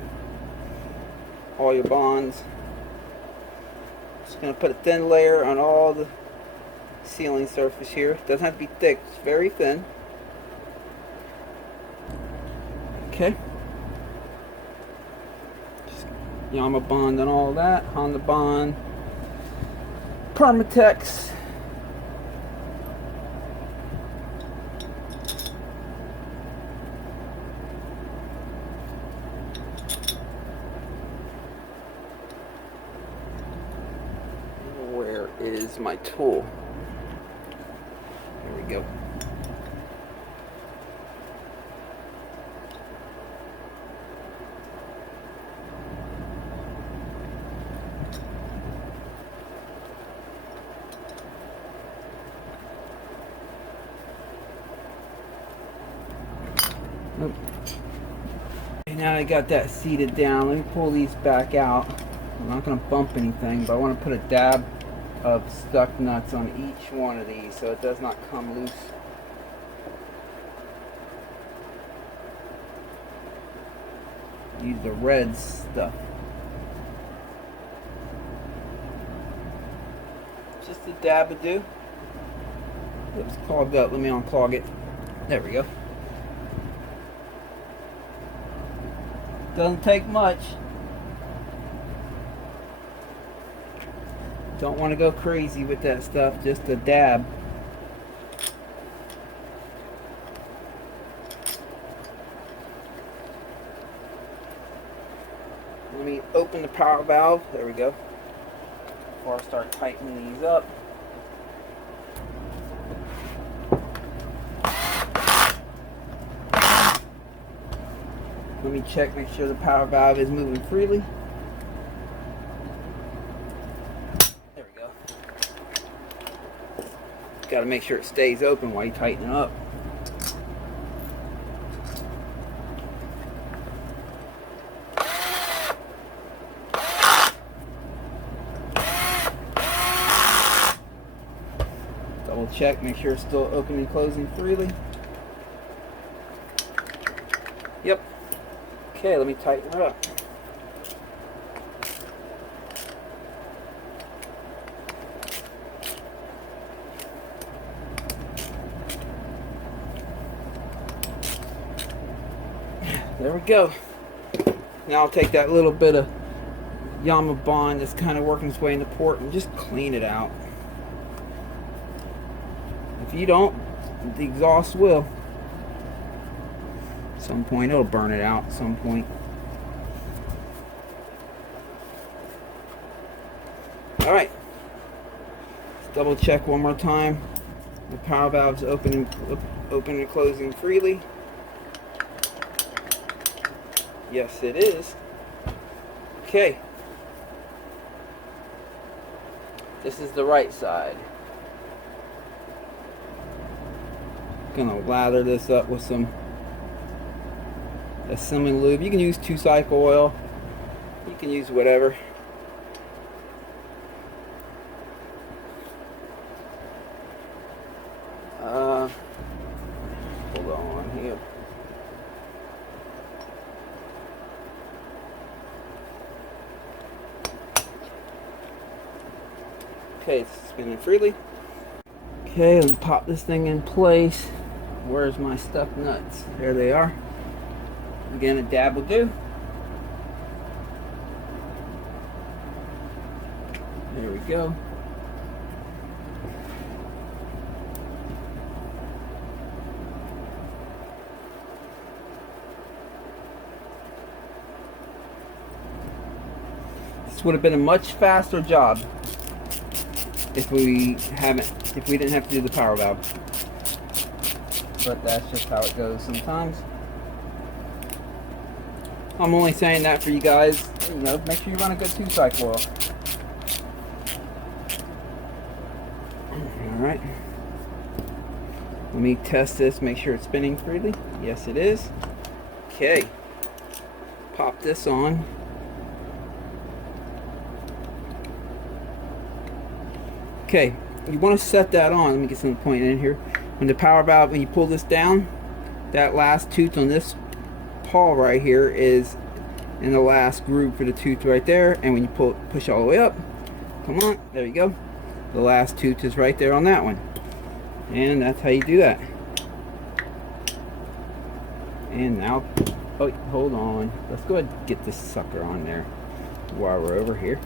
all your bonds. Just going to put a thin layer on all the sealing surface here. Doesn't have to be thick, it's very thin. Okay. Just Yamaha Bond on all that, Honda Bond, Permatex. Is my tool. There we go. Okay, now I got that seated down. Let me pull these back out. I'm not going to bump anything, but I want to put a dab of stuck nuts on each one of these so it does not come loose. Use the red stuff. Just a dab would do. It's clogged up. Let me unclog it. There we go. Doesn't take much. Don't want to go crazy with that stuff, just a dab. Let me open the power valve. There we go. Before I start tightening these up. Let me check, make sure the power valve is moving freely. There we go. Got to make sure it stays open while you tighten it up. Double check, make sure it's still open and closing freely. Yep. Okay, let me tighten it up. There we go. Now I'll take that little bit of Yama bond that's kind of working its way in the port and just clean it out. If you don't, the exhaust will. At some point it'll burn it out at some point. Alright, let's double check one more time. The power valve's open and closing freely. Yes, it is. Okay, this is the right side. Gonna lather this up with some assembling lube. You can use 2-cycle oil. You can use whatever. Hold on here. Okay, it's spinning freely. Okay, let's pop this thing in place. Where's my stuck nuts? There they are. Again, a dab will do. There we go. This would have been a much faster job if we didn't have to do the power valve. But that's just how it goes sometimes. I'm only saying that for you guys, you know, make sure you run a good 2-cycle oil. Alright. Let me test this, make sure it's spinning freely. Yes, it is. Okay. Pop this on. Okay, you want to set that on. Let me get some point in here. When the power valve, when you pull this down, that last tooth on this pawl right here is in the last groove for the tooth right there. And when you push all the way up, come on, there you go. The last tooth is right there on that one. And that's how you do that. And now, oh, hold on. Let's go ahead and get this sucker on there while we're over here.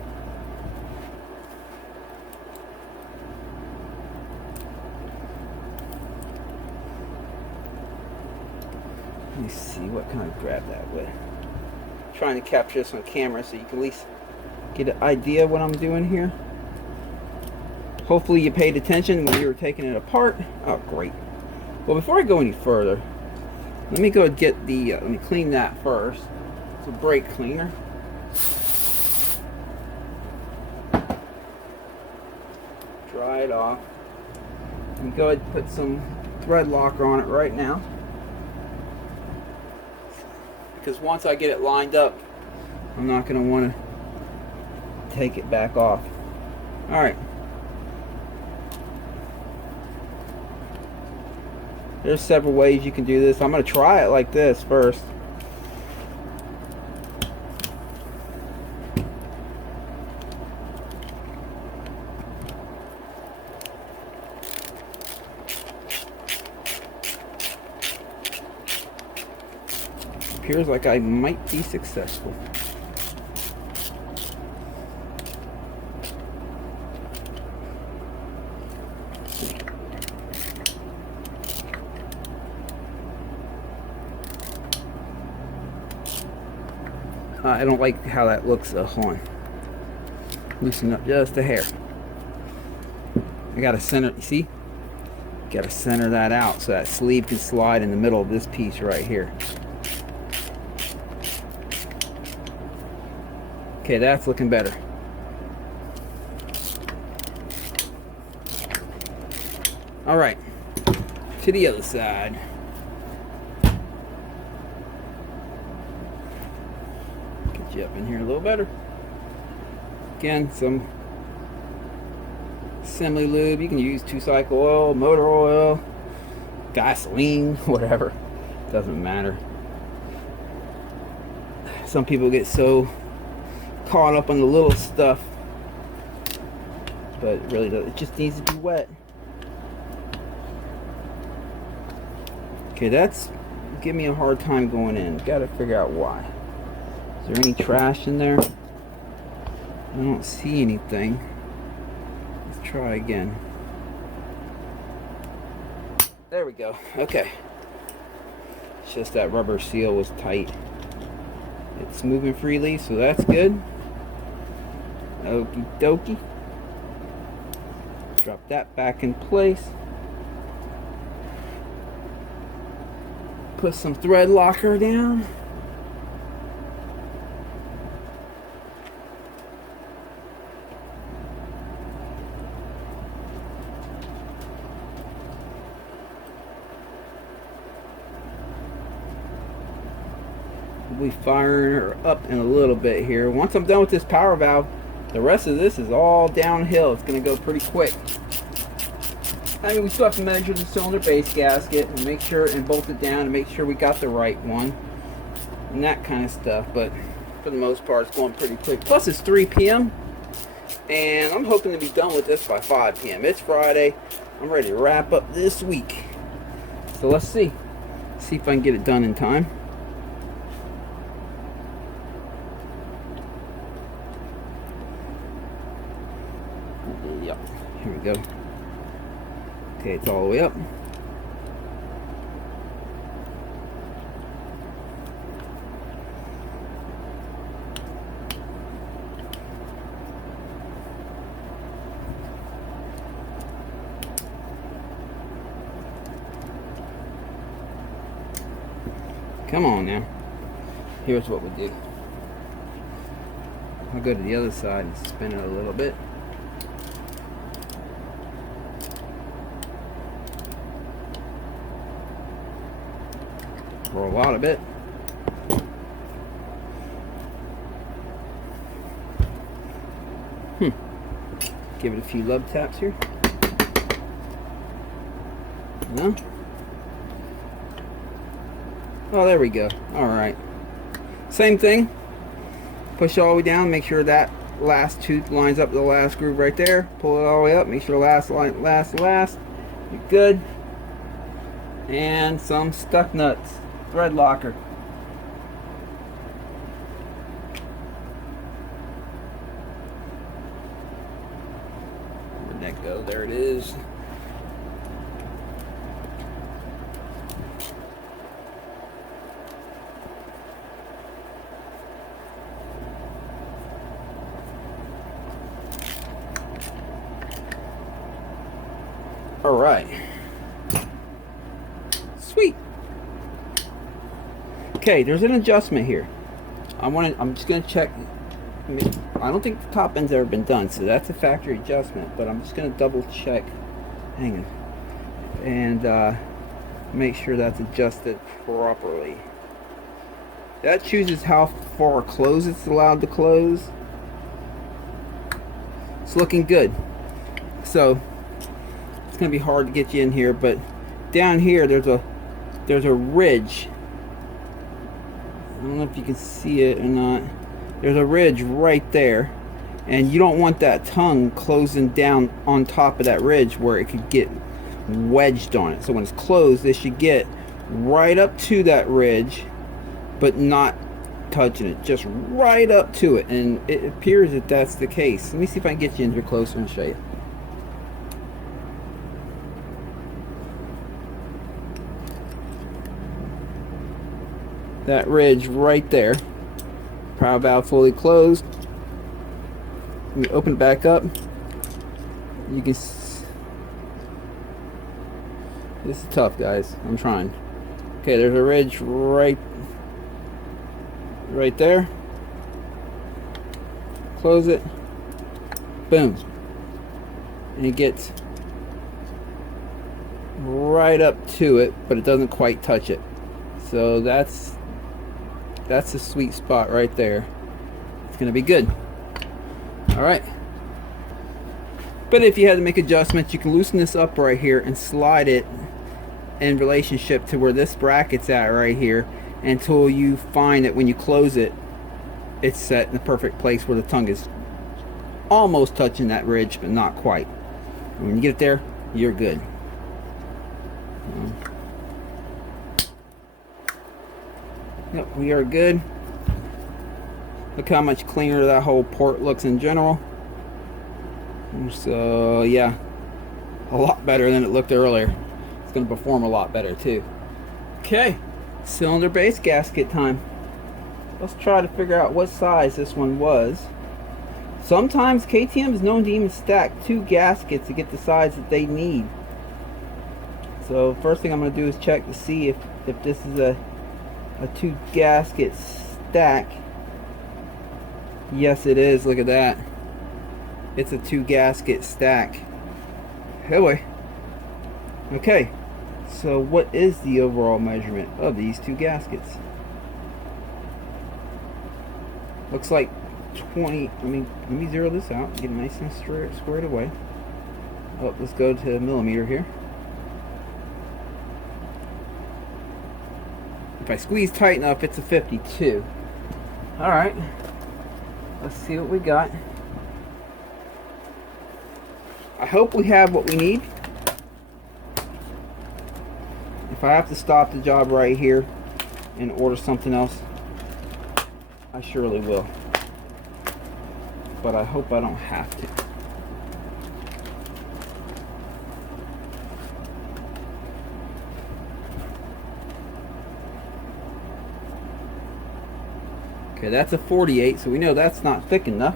Let me see what kind of grab that with. I'm trying to capture this on camera so you can at least get an idea of what I'm doing here. Hopefully you paid attention when you were taking it apart. Oh, great. Well, before I go any further, let me go and get the, let me clean that first. It's a brake cleaner. Dry it off. Let me go ahead and put some thread locker on it right now. Because once I get it lined up, I'm not going to want to take it back off. Alright. There's several ways you can do this. I'm going to try it like this first. appears like I might be successful. I don't like how that looks, hold on. Loosen up just a hair. I gotta center, you see? Gotta center that out so that sleeve can slide in the middle of this piece right here. Okay, that's looking better. All right, to the other side. Get you up in here a little better. Again, some assembly lube. You can use 2-cycle oil, motor oil, gasoline, whatever. Doesn't matter. Some people get so caught up on the little stuff, but it really does. It just needs to be wet. Okay, that's giving me a hard time going in. Got to figure out why. Is there any trash in there? I don't see anything. Let's try again. There we go. Okay. It's just that rubber seal was tight. It's moving freely, so that's good. Okie dokie. Drop that back in place. Put some thread locker down. We'll be firing her up in a little bit here. Once I'm done with this power valve, the rest of this is all downhill. It's going to go pretty quick. I mean, we still have to measure the cylinder base gasket and make sure and bolt it down and make sure we got the right one and that kind of stuff. But for the most part, it's going pretty quick. Plus, it's 3 p.m. and I'm hoping to be done with this by 5 p.m. It's Friday. I'm ready to wrap up this week. So let's see. See if I can get it done in time. Yep. Here we go. Okay, it's all the way up. Come on now. Here's what we do. I'll go to the other side and spin it a little bit. For a lot of it. Give it a few love taps here. No? Oh, there we go. Alright. Same thing. Push it all the way down. Make sure that last tooth lines up to the last groove right there. Pull it all the way up. Make sure the last line, last. You're good. And some stuck nuts. Thread locker. Where'd that go? There it is. All right. Sweet. Okay, there's an adjustment here. I'm just gonna check. I don't think the top end's ever been done, so that's a factory adjustment. But I'm just gonna double check. Hang on, and make sure that's adjusted properly. That chooses how far close it's allowed to close. It's looking good. So it's gonna be hard to get you in here, but down here there's a ridge. I don't know if you can see it or not. There's a ridge right there, and you don't want that tongue closing down on top of that ridge where it could get wedged on it. So when it's closed, it should get right up to that ridge but not touching it, just right up to it, and it appears that that's the case. Let me see if I can get you in here closer and show you. That ridge right there, power valve fully closed. Let me open it back up. You can this is tough, guys. I'm trying. Okay, there's a ridge right there. Close it. Boom. And it gets right up to it, but it doesn't quite touch it. So that's a sweet spot right there. It's gonna be good. All right. But if you had to make adjustments, you can loosen this up right here and slide it in relationship to where this bracket's at right here, until you find that when you close it, it's set in the perfect place where the tongue is almost touching that ridge, but not quite. And when you get it there, you're good. Yep, we are good. Look how much cleaner that whole port looks in general. So yeah, a lot better than it looked earlier. It's going to perform a lot better too. Okay, cylinder base gasket time. Let's try to figure out what size this one was. Sometimes KTM is known to even stack 2 gaskets to get the size that they need. So first thing I'm going to do is check to see if this is a 2 gasket stack. Yes, it is. Look at that. It's a 2 gasket stack. Oh boy. Okay, so what is the overall measurement of these 2 gaskets? Looks like 20. Let me zero this out, get it nice and squared away. Oh, let's go to millimeter here. If I squeeze tight enough, it's a 52. All right, let's see what we got. I hope we have what we need. If I have to stop the job right here and order something else, I surely will. But I hope I don't have to. Okay, that's a 48, so we know that's not thick enough.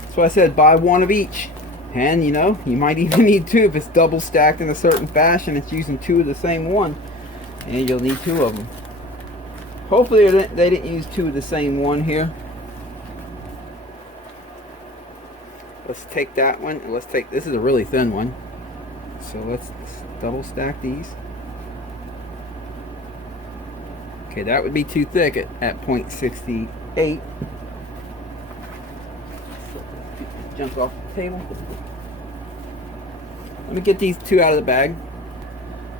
That's why I said buy 1 of each. And you know, you might even need 2 if it's double stacked in a certain fashion. It's using 2 of the same one, and you'll need 2 of them. Hopefully they didn't use 2 of the same one here. Let's take that one, and let's take, this is a really thin one, so let's double stack these. Okay, that would be too thick at 0.68. So let's get this junk off the table. Let me get these 2 out of the bag.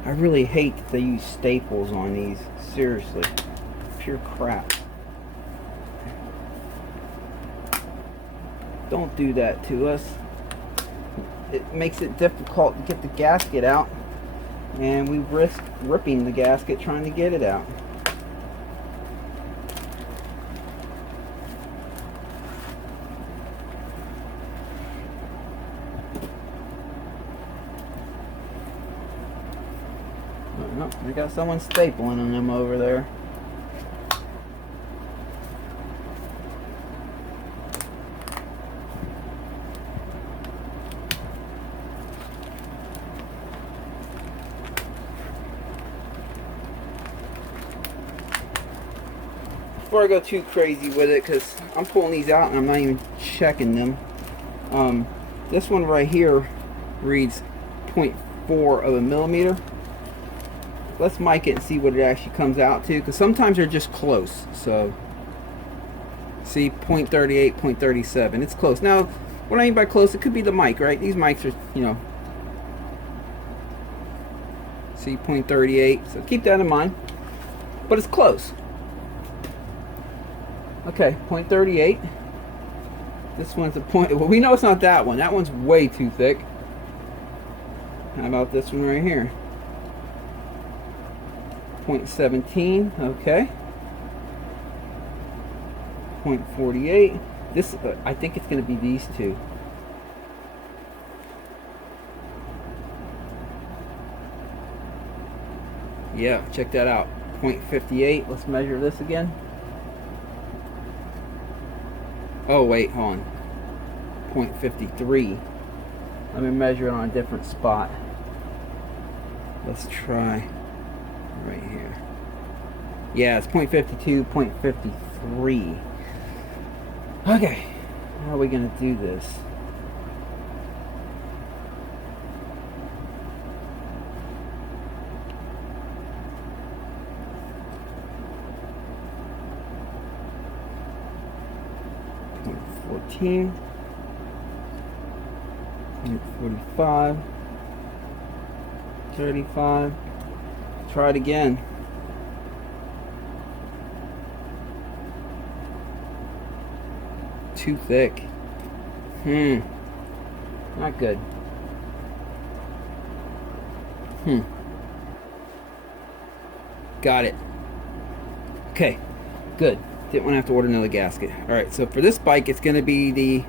I really hate that they use staples on these. Seriously, pure crap. Don't do that to us. It makes it difficult to get the gasket out, and we risk ripping the gasket trying to get it out. Oh, we got someone stapling on them over there. Before I go too crazy with it, because I'm pulling these out and I'm not even checking them. This one right here reads 0.4 of a millimeter. Let's mic it and see what it actually comes out to, because sometimes they're just close. So see, 0.38, 0.37, it's close. Now what I mean by close, it could be the mic, right? These mics are, you know, see, 0.38, so keep that in mind, but it's close. Okay, 0.38. This one's a point, well, we know it's not that one. That one's way too thick. How about this one right here? 0.17, okay. 0.48. This, I think it's going to be these two. Yeah, check that out. 0.58. Let's measure this again. Oh wait, hold on. 0.53. Let me measure it on a different spot. Let's try right here. Yeah, it's 0.52, 0.53. Okay, how are we gonna do this? .14, 0.45, 35. Try it again. Too thick. Not good. Got it. Okay, good. Didn't want to have to order another gasket. Alright, so for this bike it's going to be the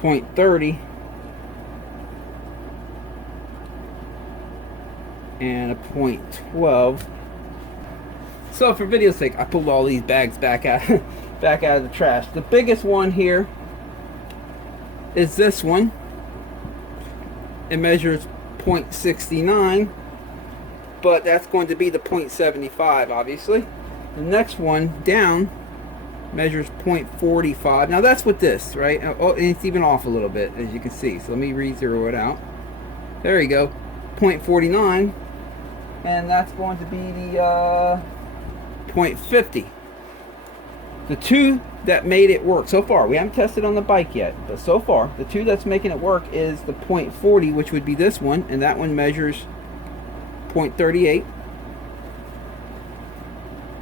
0.30 and a 0.12. So for video's sake, I pulled all these bags back out back out of the trash. The biggest one here is this one. It measures 0.69, but that's going to be the 0.75, obviously. The next one down measures 0.45. Now that's with this, right? Oh, and it's even off a little bit, as you can see. So let me re-zero it out. There you go, 0.49, and that's going to be the 0.50. The two that made it work so far, we haven't tested on the bike yet, but so far the two that's making it work is the 0.40, which would be this one, and that one measures 0.38,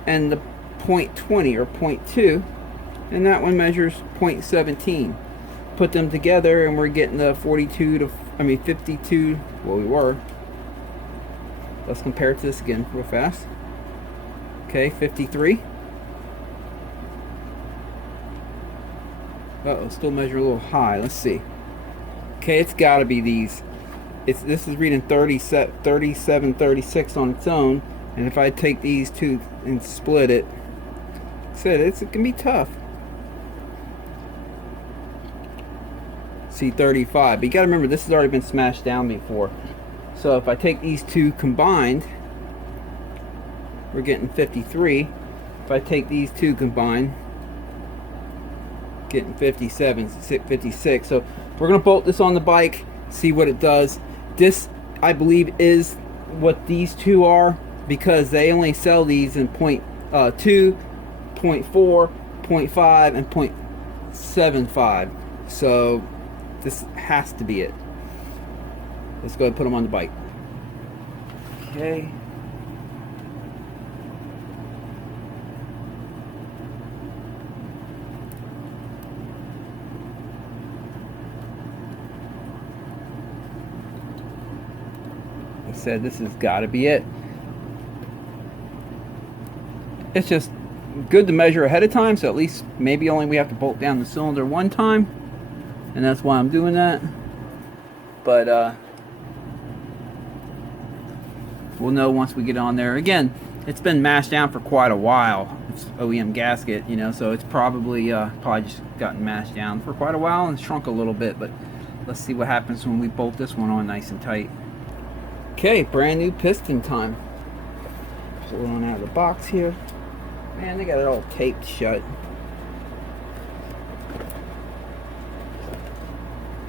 and the 0.20 or 0.2, and that one measures 0.17. Put them together and we're getting the 52. Well, we were. Let's compare it to this again real fast. Okay, 53. Uh-oh, still measure a little high. Let's see. Okay, it's got to be these. This is reading 37, 36 on its own, and if I take these two and split it, it can be tough. See, 35. But you got to remember, this has already been smashed down before. So if I take these two combined, we're getting 53. If I take these two combined, getting 57, 56. So we're gonna bolt this on the bike, see what it does. This, I believe, is what these two are, because they only sell these in 0.2, 0.4, 0.5, and 0.75. So this has to be it. Let's go ahead and put them on the bike. Okay. Said this has got to be it. It's just good to measure ahead of time, so at least maybe only we have to bolt down the cylinder one time, and that's why I'm doing that. But we'll know once we get on there. Again, it's been mashed down for quite a while. It's OEM gasket, you know, so it's probably just gotten mashed down for quite a while and shrunk a little bit. But let's see what happens when we bolt this one on nice and tight. Okay, brand new piston time. Pull one out of the box here. Man, they got it all taped shut.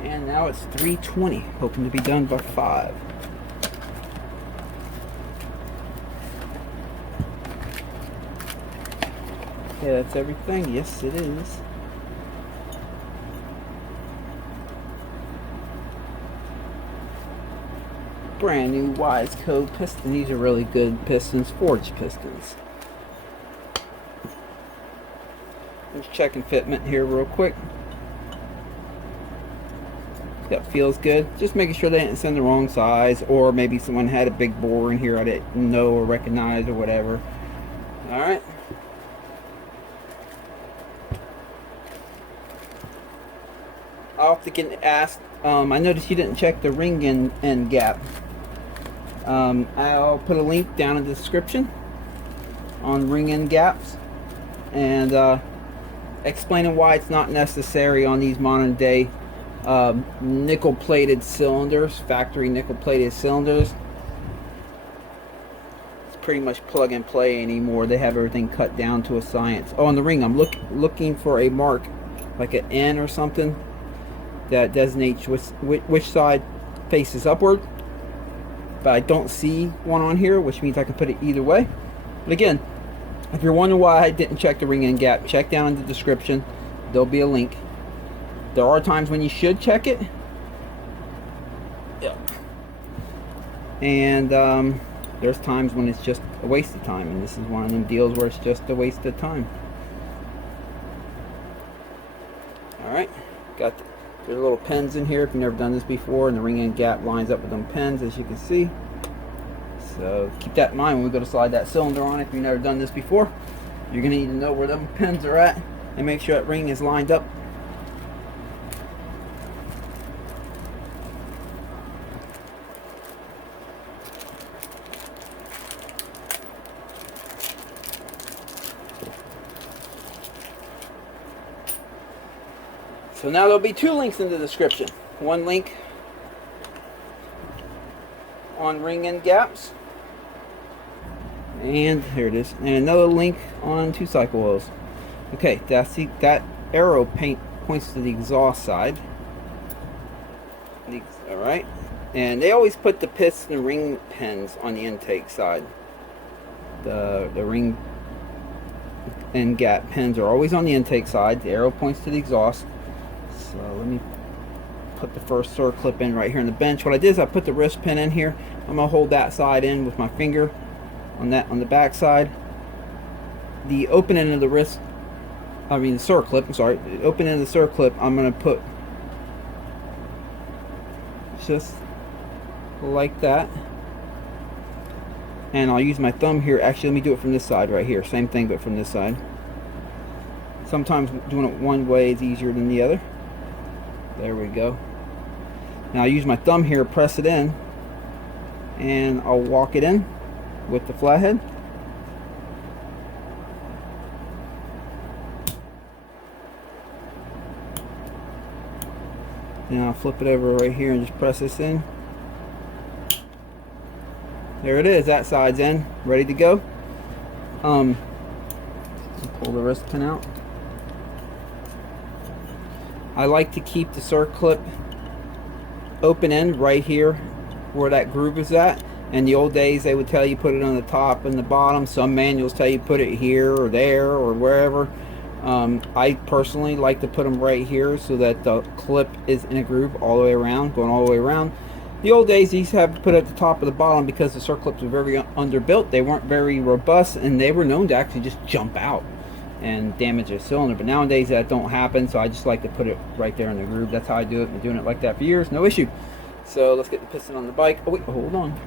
And now it's 3:20, hoping to be done by 5. Yeah, that's everything. Yes, it is. Brand new Wiseco piston. These are really good pistons, forged pistons. Just checking fitment here real quick. Yep, feels good. Just making sure they didn't send the wrong size, or maybe someone had a big bore in here I didn't know or recognize or whatever. All right. I often get asked, I noticed you didn't check the ring end gap. I'll put a link down in the description on ring end gaps, and explaining why it's not necessary on these modern day nickel plated cylinders, factory nickel plated cylinders. It's pretty much plug and play anymore. They have everything cut down to a science. Oh, on the ring, I'm looking for a mark like an N or something that designates which side faces upward, but I don't see one on here, which means I can put it either way. But again, if you're wondering why I didn't check the ring end gap, check down in the description. There'll be a link. There are times when you should check it. Yeah. And there's times when it's just a waste of time, and this is one of them deals where it's just a waste of time. Alright, there's little pins in here if you've never done this before, and the ring end gap lines up with them pins, as you can see. So keep that in mind when we go to slide that cylinder on. If you've never done this before, you're going to need to know where them pins are at and make sure that ring is lined up. So now there'll be two links in the description. One link on ring end gaps, and here it is, and another link on 2-cycle oils. Okay, that arrow points to the exhaust side. All right, and they always put the piston ring pins on the intake side. The ring end gap pins are always on the intake side. The arrow points to the exhaust. So let me put the first circlip in right here on the bench. What I did is I put the wrist pin in here. I'm gonna hold that side in with my finger on the back side. The open end of the the circlip, I'm sorry, the open end of the circlip, I'm gonna put just like that. And I'll use my thumb here. Actually, let me do it from this side right here. Same thing, but from this side. Sometimes doing it one way is easier than the other. There we go. Now I use my thumb here, press it in, and I'll walk it in with the flathead. Now I'll flip it over right here and just press this in. There it is, that side's in, ready to go. Pull the wrist pin out. I like to keep the circlip open end right here where that groove is at. In the old days they would tell you put it on the top and the bottom. Some manuals tell you put it here or there or wherever. I personally like to put them right here so that the clip is in a groove all the way around, going all the way around. The old days these have to put it at the top or the bottom because the circlips were very underbuilt. They weren't very robust, and they were known to actually just jump out and damage a cylinder. But nowadays that don't happen, so I just like to put it right there in the groove. That's how I do it. Been doing it like that for years, no issue. So let's get the piston on the bike. Oh wait, hold on.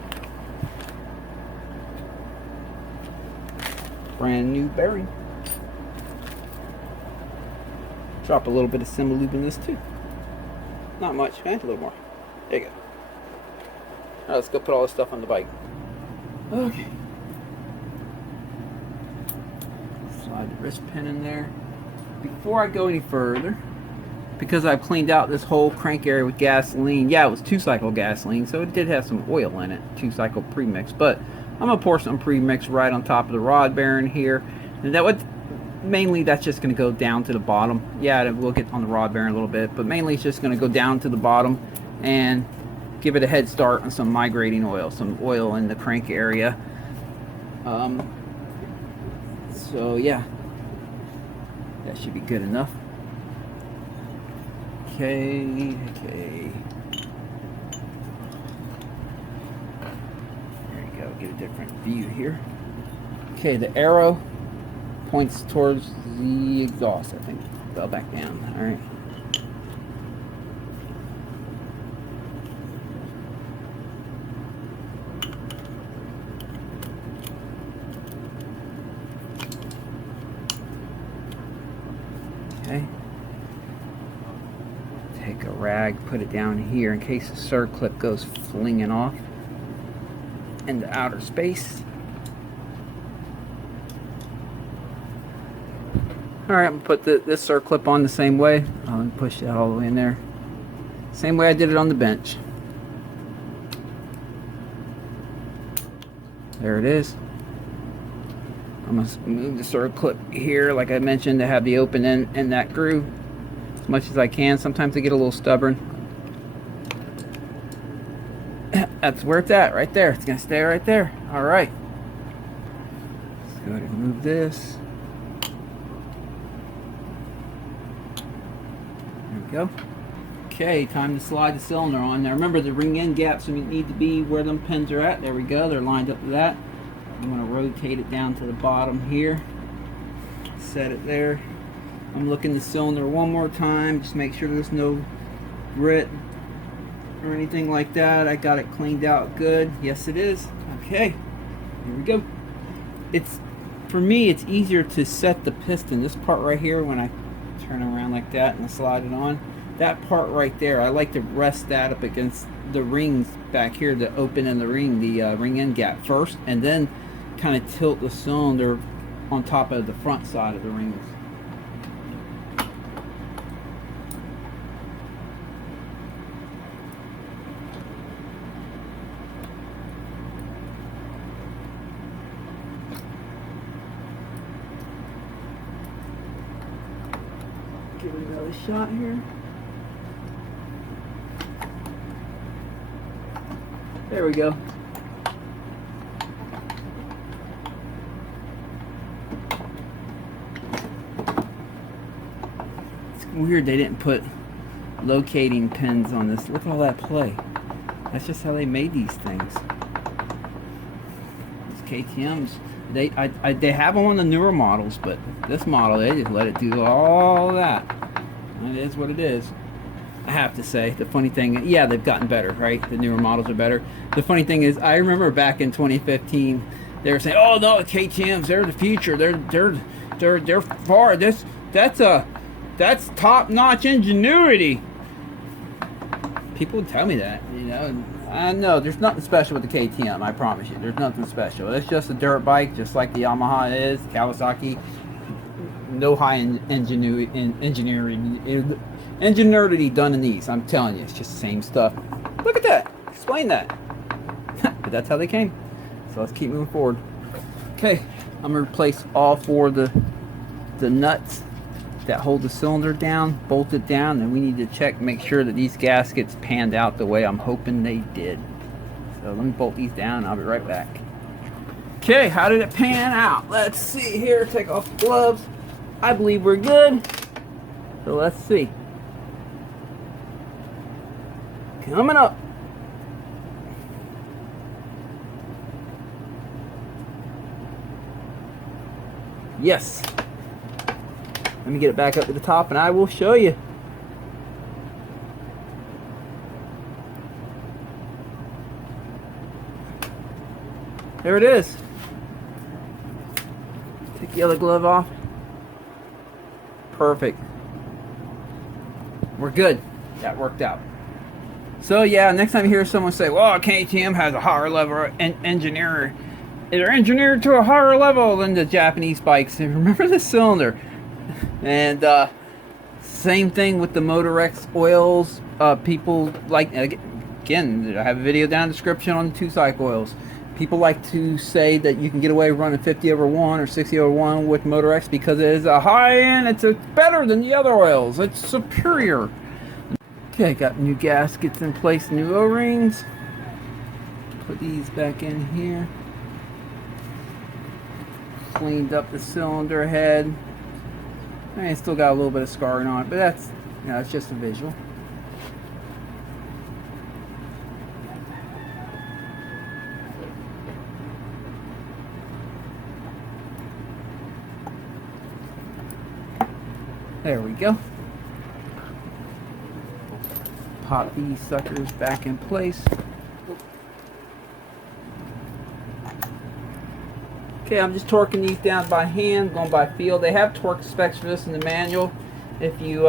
Brand new bearing. Drop a little bit of Similube in this too. Not much, okay? A little more. There you go. Alright, let's go put all this stuff on the bike. Okay. Slide the wrist pin in there. Before I go any further, because I've cleaned out this whole crank area with gasoline. Yeah, it was 2-cycle gasoline, so it did have some oil in it. 2-cycle premix, but I'm gonna pour some premix right on top of the rod bearing here. And that would mainly that's just gonna go down to the bottom. Yeah, we'll get on the rod bearing a little bit, but mainly it's just gonna go down to the bottom and give it a head start on some migrating oil, some oil in the crank area. So yeah, that should be good enough. Okay. There you go, get a different view here. Okay, the arrow points towards the exhaust, I think. Fell back down, all right. take a rag, put it down here in case the circlip goes flinging off into outer space. Alright, I'm going to put this circlip on the same way. I'll push that all the way in there. Same way I did it on the bench. There it is. I'm going to move the circlip here, like I mentioned, to have the open end in that groove as much as I can. Sometimes they get a little stubborn. That's where it's at, right there. It's going to stay right there. Alright. Let's go ahead and move this. Go. Okay, time to slide the cylinder on. Now remember, the ring end gaps need to be where them pins are at. There we go, they're lined up to that. I'm going to rotate it down to the bottom here. Set it there. I'm looking the cylinder one more time, just make sure there's no grit or anything like that. I got it cleaned out good. Yes, it is. Okay, here we go. For me, it's easier to set the piston. This part right here, when I turn around like that and slide it on, that part right there, I like to rest that up against the rings back here, the open in the ring, the ring end gap first, and then kind of tilt the cylinder on top of the front side of the rings. Give it another shot here. There we go. It's weird they didn't put locating pins on this. Look at all that play. That's just how they made these things. These KTMs, they have them on the newer models, but this model, they just let it do all that. It is what it is. I have to say, the funny thing, yeah, they've gotten better, right? The newer models are better. The funny thing is, I remember back in 2015, they were saying, "Oh no, the KTMs, they're the future. They're far. That's top-notch ingenuity." People would tell me that, you know. And I know there's nothing special with the KTM. I promise you, there's nothing special. It's just a dirt bike, just like the Yamaha is, Kawasaki. No high ingenuity done in these. I'm telling you, it's just the same stuff. Look at that. Explain that. But that's how they came. So let's keep moving forward. Okay, I'm gonna replace all four of the nuts that hold the cylinder down, bolt it down, and we need to check, make sure that these gaskets panned out the way I'm hoping they did. So let me bolt these down and I'll be right back. Okay, how did it pan out? Let's see here. Take off the gloves. I believe we're good. So let's see. Coming up. Yes. Let me get it back up to the top and I will show you. There it is. Take the other glove off. Perfect. We're good. That worked out. So yeah, next time you hear someone say, "Well, KTM has a higher level engineer," they're engineered to a higher level than the Japanese bikes. And remember the cylinder. And same thing with the Motorex oils. People like, again, I have a video down in the description on the 2-cycle oils. People like to say that you can get away running 50/1 or 60/1 with Motorex because it is a high end. It's better than the other oils. It's superior. Okay, got new gaskets in place, new O-rings. Put these back in here. Cleaned up the cylinder head. I mean, still got a little bit of scarring on it, but that's, you know, it's just a visual. There we go. Pop these suckers back in place. Okay, I'm just torquing these down by hand, going by feel. They have torque specs for this in the manual. If you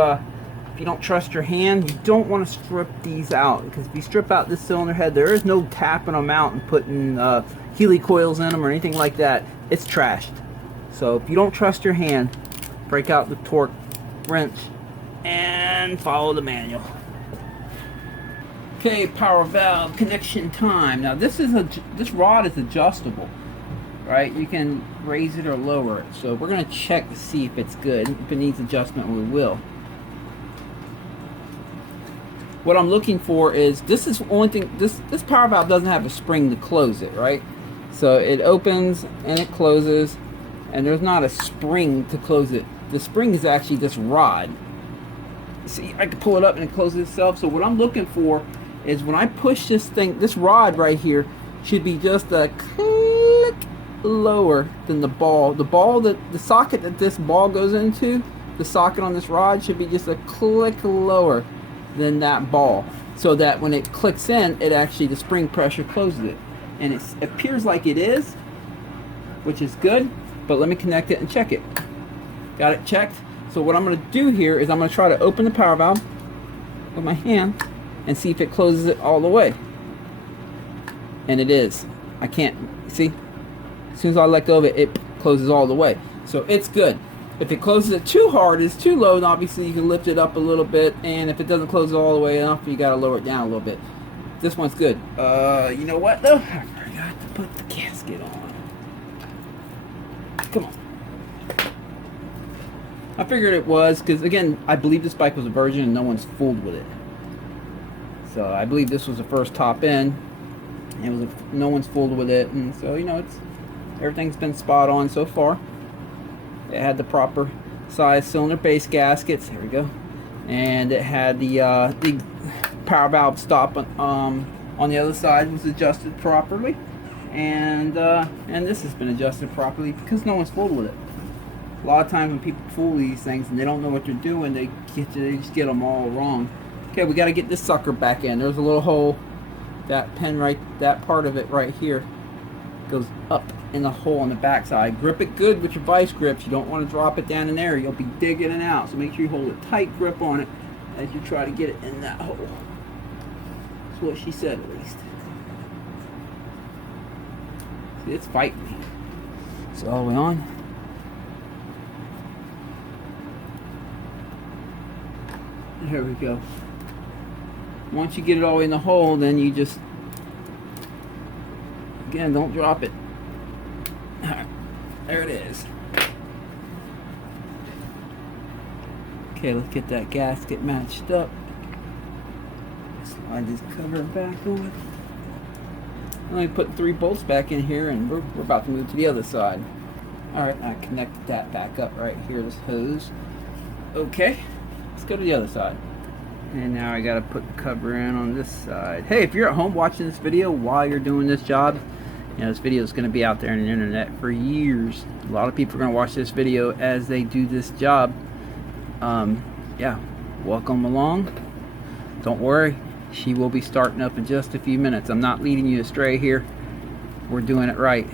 If you don't trust your hand, you don't want to strip these out, because if you strip out this cylinder head, there is no tapping them out and putting Healy coils in them or anything like that. It's trashed. So if you don't trust your hand, break out the torque wrench and follow the manual. Okay, power valve connection time. Now this rod is adjustable, right? You can raise it or lower it. So we're going to check to see if it's good. If it needs adjustment, we will. What I'm looking for is, this is the only thing, this power valve doesn't have a spring to close it, right? So it opens and it closes, and there's not a spring to close it. The spring is actually this rod. See, I can pull it up and it closes itself. So what I'm looking for is, when I push this thing, this rod right here should be just a click lower than the ball. The socket that this ball goes into, the socket on this rod should be just a click lower than that ball, so that when it clicks in, it actually, the spring pressure closes it. And it appears like it is, which is good, but let me connect it and check it. Got it checked. So what I'm going to do here is I'm going to try to open the power valve with my hand and see if it closes it all the way. And it is. I can't, see? As soon as I let go of it, it closes all the way. So it's good. If it closes it too hard, it's too low, then obviously you can lift it up a little bit. And if it doesn't close it all the way enough, you got to lower it down a little bit. This one's good. You know what though? I forgot to put the gasket on. Come on. I figured it was, because again, I believe this bike was a Virgin and no one's fooled with it. So I believe this was the first top end. And it was no one's fooled with it, and so, you know, everything's been spot on so far. It had the proper size cylinder base gaskets. There we go. And it had the power valve stop on the other side was adjusted properly, and this has been adjusted properly because no one's fooled with it. A lot of times when people fool these things and they don't know what they're doing, they just get them all wrong. Okay, we got to get this sucker back in. There's a little hole. That pin right, that part of it right here goes up in the hole on the back side. Grip it good with your vice grips. You don't want to drop it down in there. You'll be digging it out. So make sure you hold a tight grip on it as you try to get it in that hole. That's what she said, at least. See, it's fighting me. So all the way on. There we go. Once you get it all in the hole, then you just, again, don't drop it. Alright, there it is. Okay, let's get that gasket matched up. Slide this cover back on. Let me put 3 bolts back in here, and we're about to move to the other side. Alright, I connected that back up right here, this hose. Okay, let's go to the other side. And now I gotta put the cover in on this side. Hey, if you're at home watching this video while you're doing this job, you know, this video is gonna be out there on the internet for years. A lot of people are gonna watch this video as they do this job. Yeah, welcome along. Don't worry, she will be starting up in just a few minutes. I'm not leading you astray here. We're doing it right.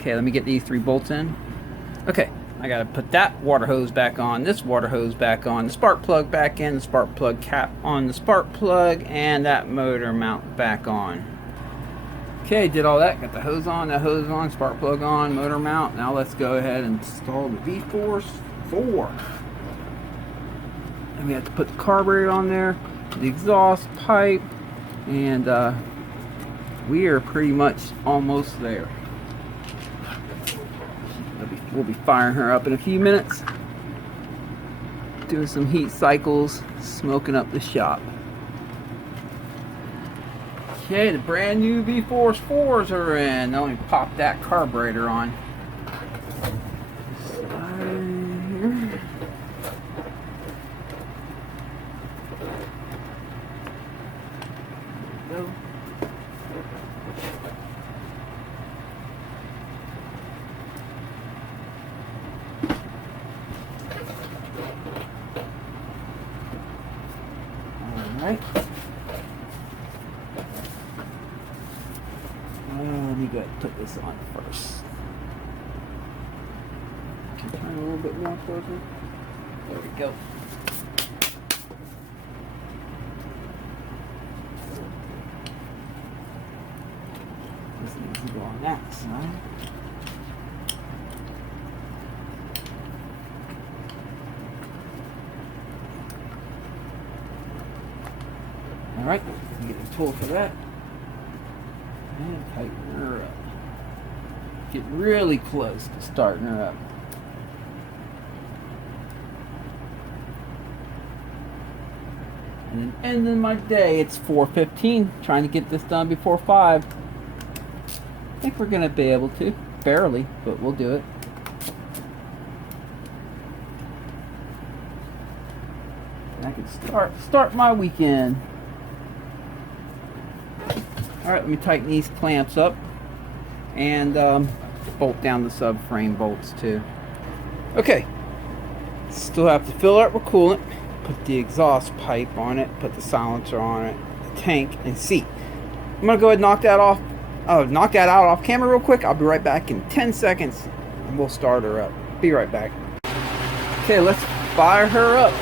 Okay, let me get these 3 bolts in. Okay. I gotta put that water hose back on, this water hose back on, the spark plug back in, the spark plug cap on the spark plug, and that motor mount back on. Okay, did all that, got the hose on, spark plug on, motor mount. Now let's go ahead and install the V-Force 4. And we have to put the carburetor on there, the exhaust pipe, and we are pretty much almost there. We'll be firing her up in a few minutes. Doing some heat cycles, smoking up the shop. Okay, the brand new V-Force 4s are in. Now let me pop that carburetor on. Slide here. There we go. Alright. Let me go ahead and put this on first. Can turn a little bit more closer. There we go. This needs to go on that side. All right, get a tool for that. And tighten her up. Get really close to starting her up. And ending my day. It's 4:15. Trying to get this done before 5. I think we're gonna be able to, barely, but we'll do it. And I can start my weekend. All right, let me tighten these clamps up and bolt down the subframe bolts too. Okay, still have to fill up with coolant, put the exhaust pipe on it, put the silencer on it, the tank, and seat. I'm gonna go ahead and knock that out off camera real quick. I'll be right back in 10 seconds and we'll start her up. Be right back. Okay, let's fire her up.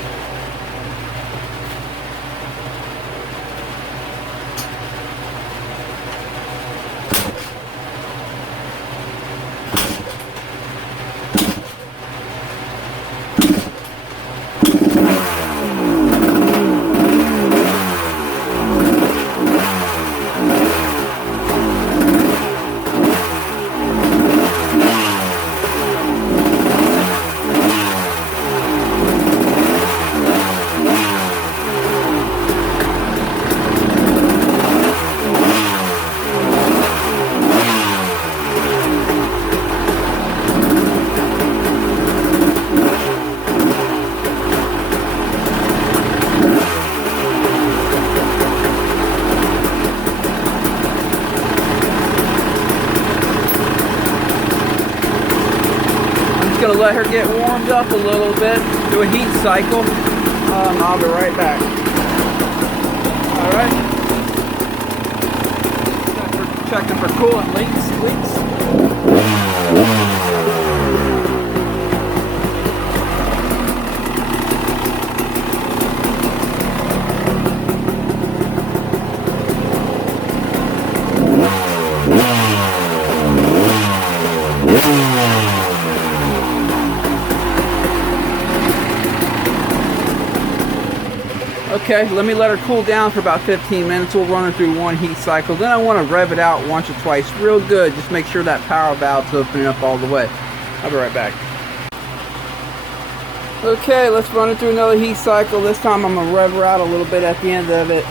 Gonna let her get warmed up a little bit, do a heat cycle. I'll be right back. All right. Checking for coolant leaks. Okay, let me let her cool down for about 15 minutes. We'll run her through one heat cycle. Then I want to rev it out once or twice real good. Just make sure that power valve's opening up all the way. I'll be right back. Okay, let's run it through another heat cycle. This time I'm going to rev her out a little bit at the end of it.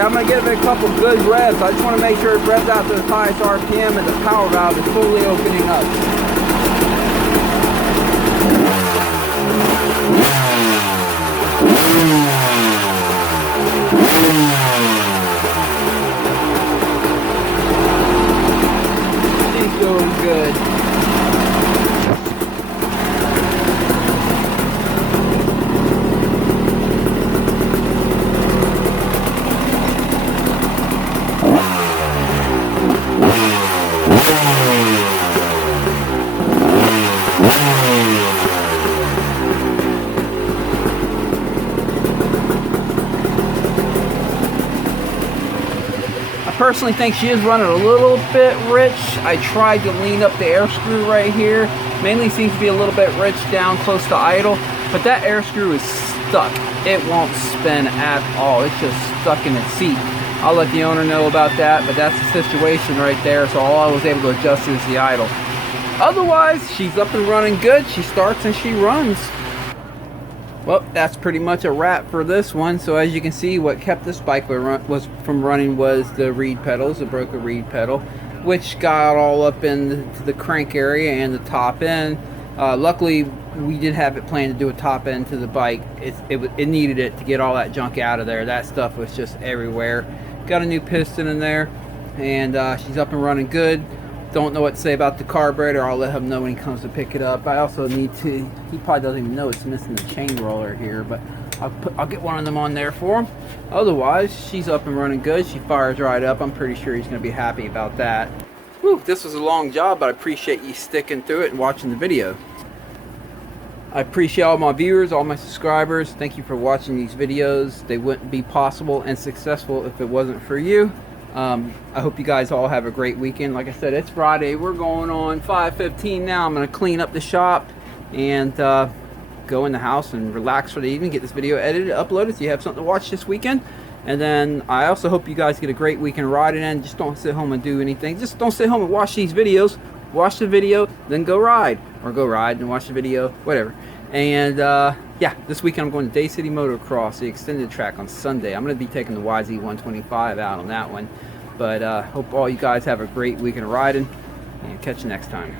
I'm going to give it a couple good revs. I just want to make sure it revs out to the highest RPM and the power valve is fully opening up. She's doing good. personally think she is running a little bit rich. I tried to lean up the air screw right here. Mainly seems to be a little bit rich down close to idle, but that air screw is stuck. It won't spin at all. It's just stuck in its seat. I'll let the owner know about that, but that's the situation right there. So all I was able to adjust is the idle. Otherwise, she's up and running good. She starts and she runs. Well, that's pretty much a wrap for this one. So as you can see, what kept this bike from running was the reed pedals, the broken reed pedal, which got all up into the crank area and the top end. Luckily, we did have it planned to do a top end to the bike. It needed it to get all that junk out of there. That stuff was just everywhere. Got a new piston in there, and she's up and running good. Don't know what to say about the carburetor. I'll let him know when he comes to pick it up. I also need to, he probably doesn't even know it's missing the chain roller here, but I'll get one of them on there for him. Otherwise, she's up and running good. She fires right up. I'm pretty sure he's going to be happy about that. Whew, this was a long job, but I appreciate you sticking through it and watching the video. I appreciate all my viewers, all my subscribers. Thank you for watching these videos. They wouldn't be possible and successful if it wasn't for you. I hope you guys all have a great weekend. Like I said, it's Friday. We're going on 5:15 now. I'm going to clean up the shop and go in the house and relax for the evening. Get this video edited, uploaded so you have something to watch this weekend. And then I also hope you guys get a great weekend riding, and just don't sit home and do anything. Just don't sit home and watch these videos. Watch the video, then go ride. Or go ride and watch the video, whatever. And yeah, this weekend I'm going to Day City Motocross, the extended track on Sunday. I'm going to be taking the YZ125 out on that one. But hope all you guys have a great weekend of riding, and catch you next time.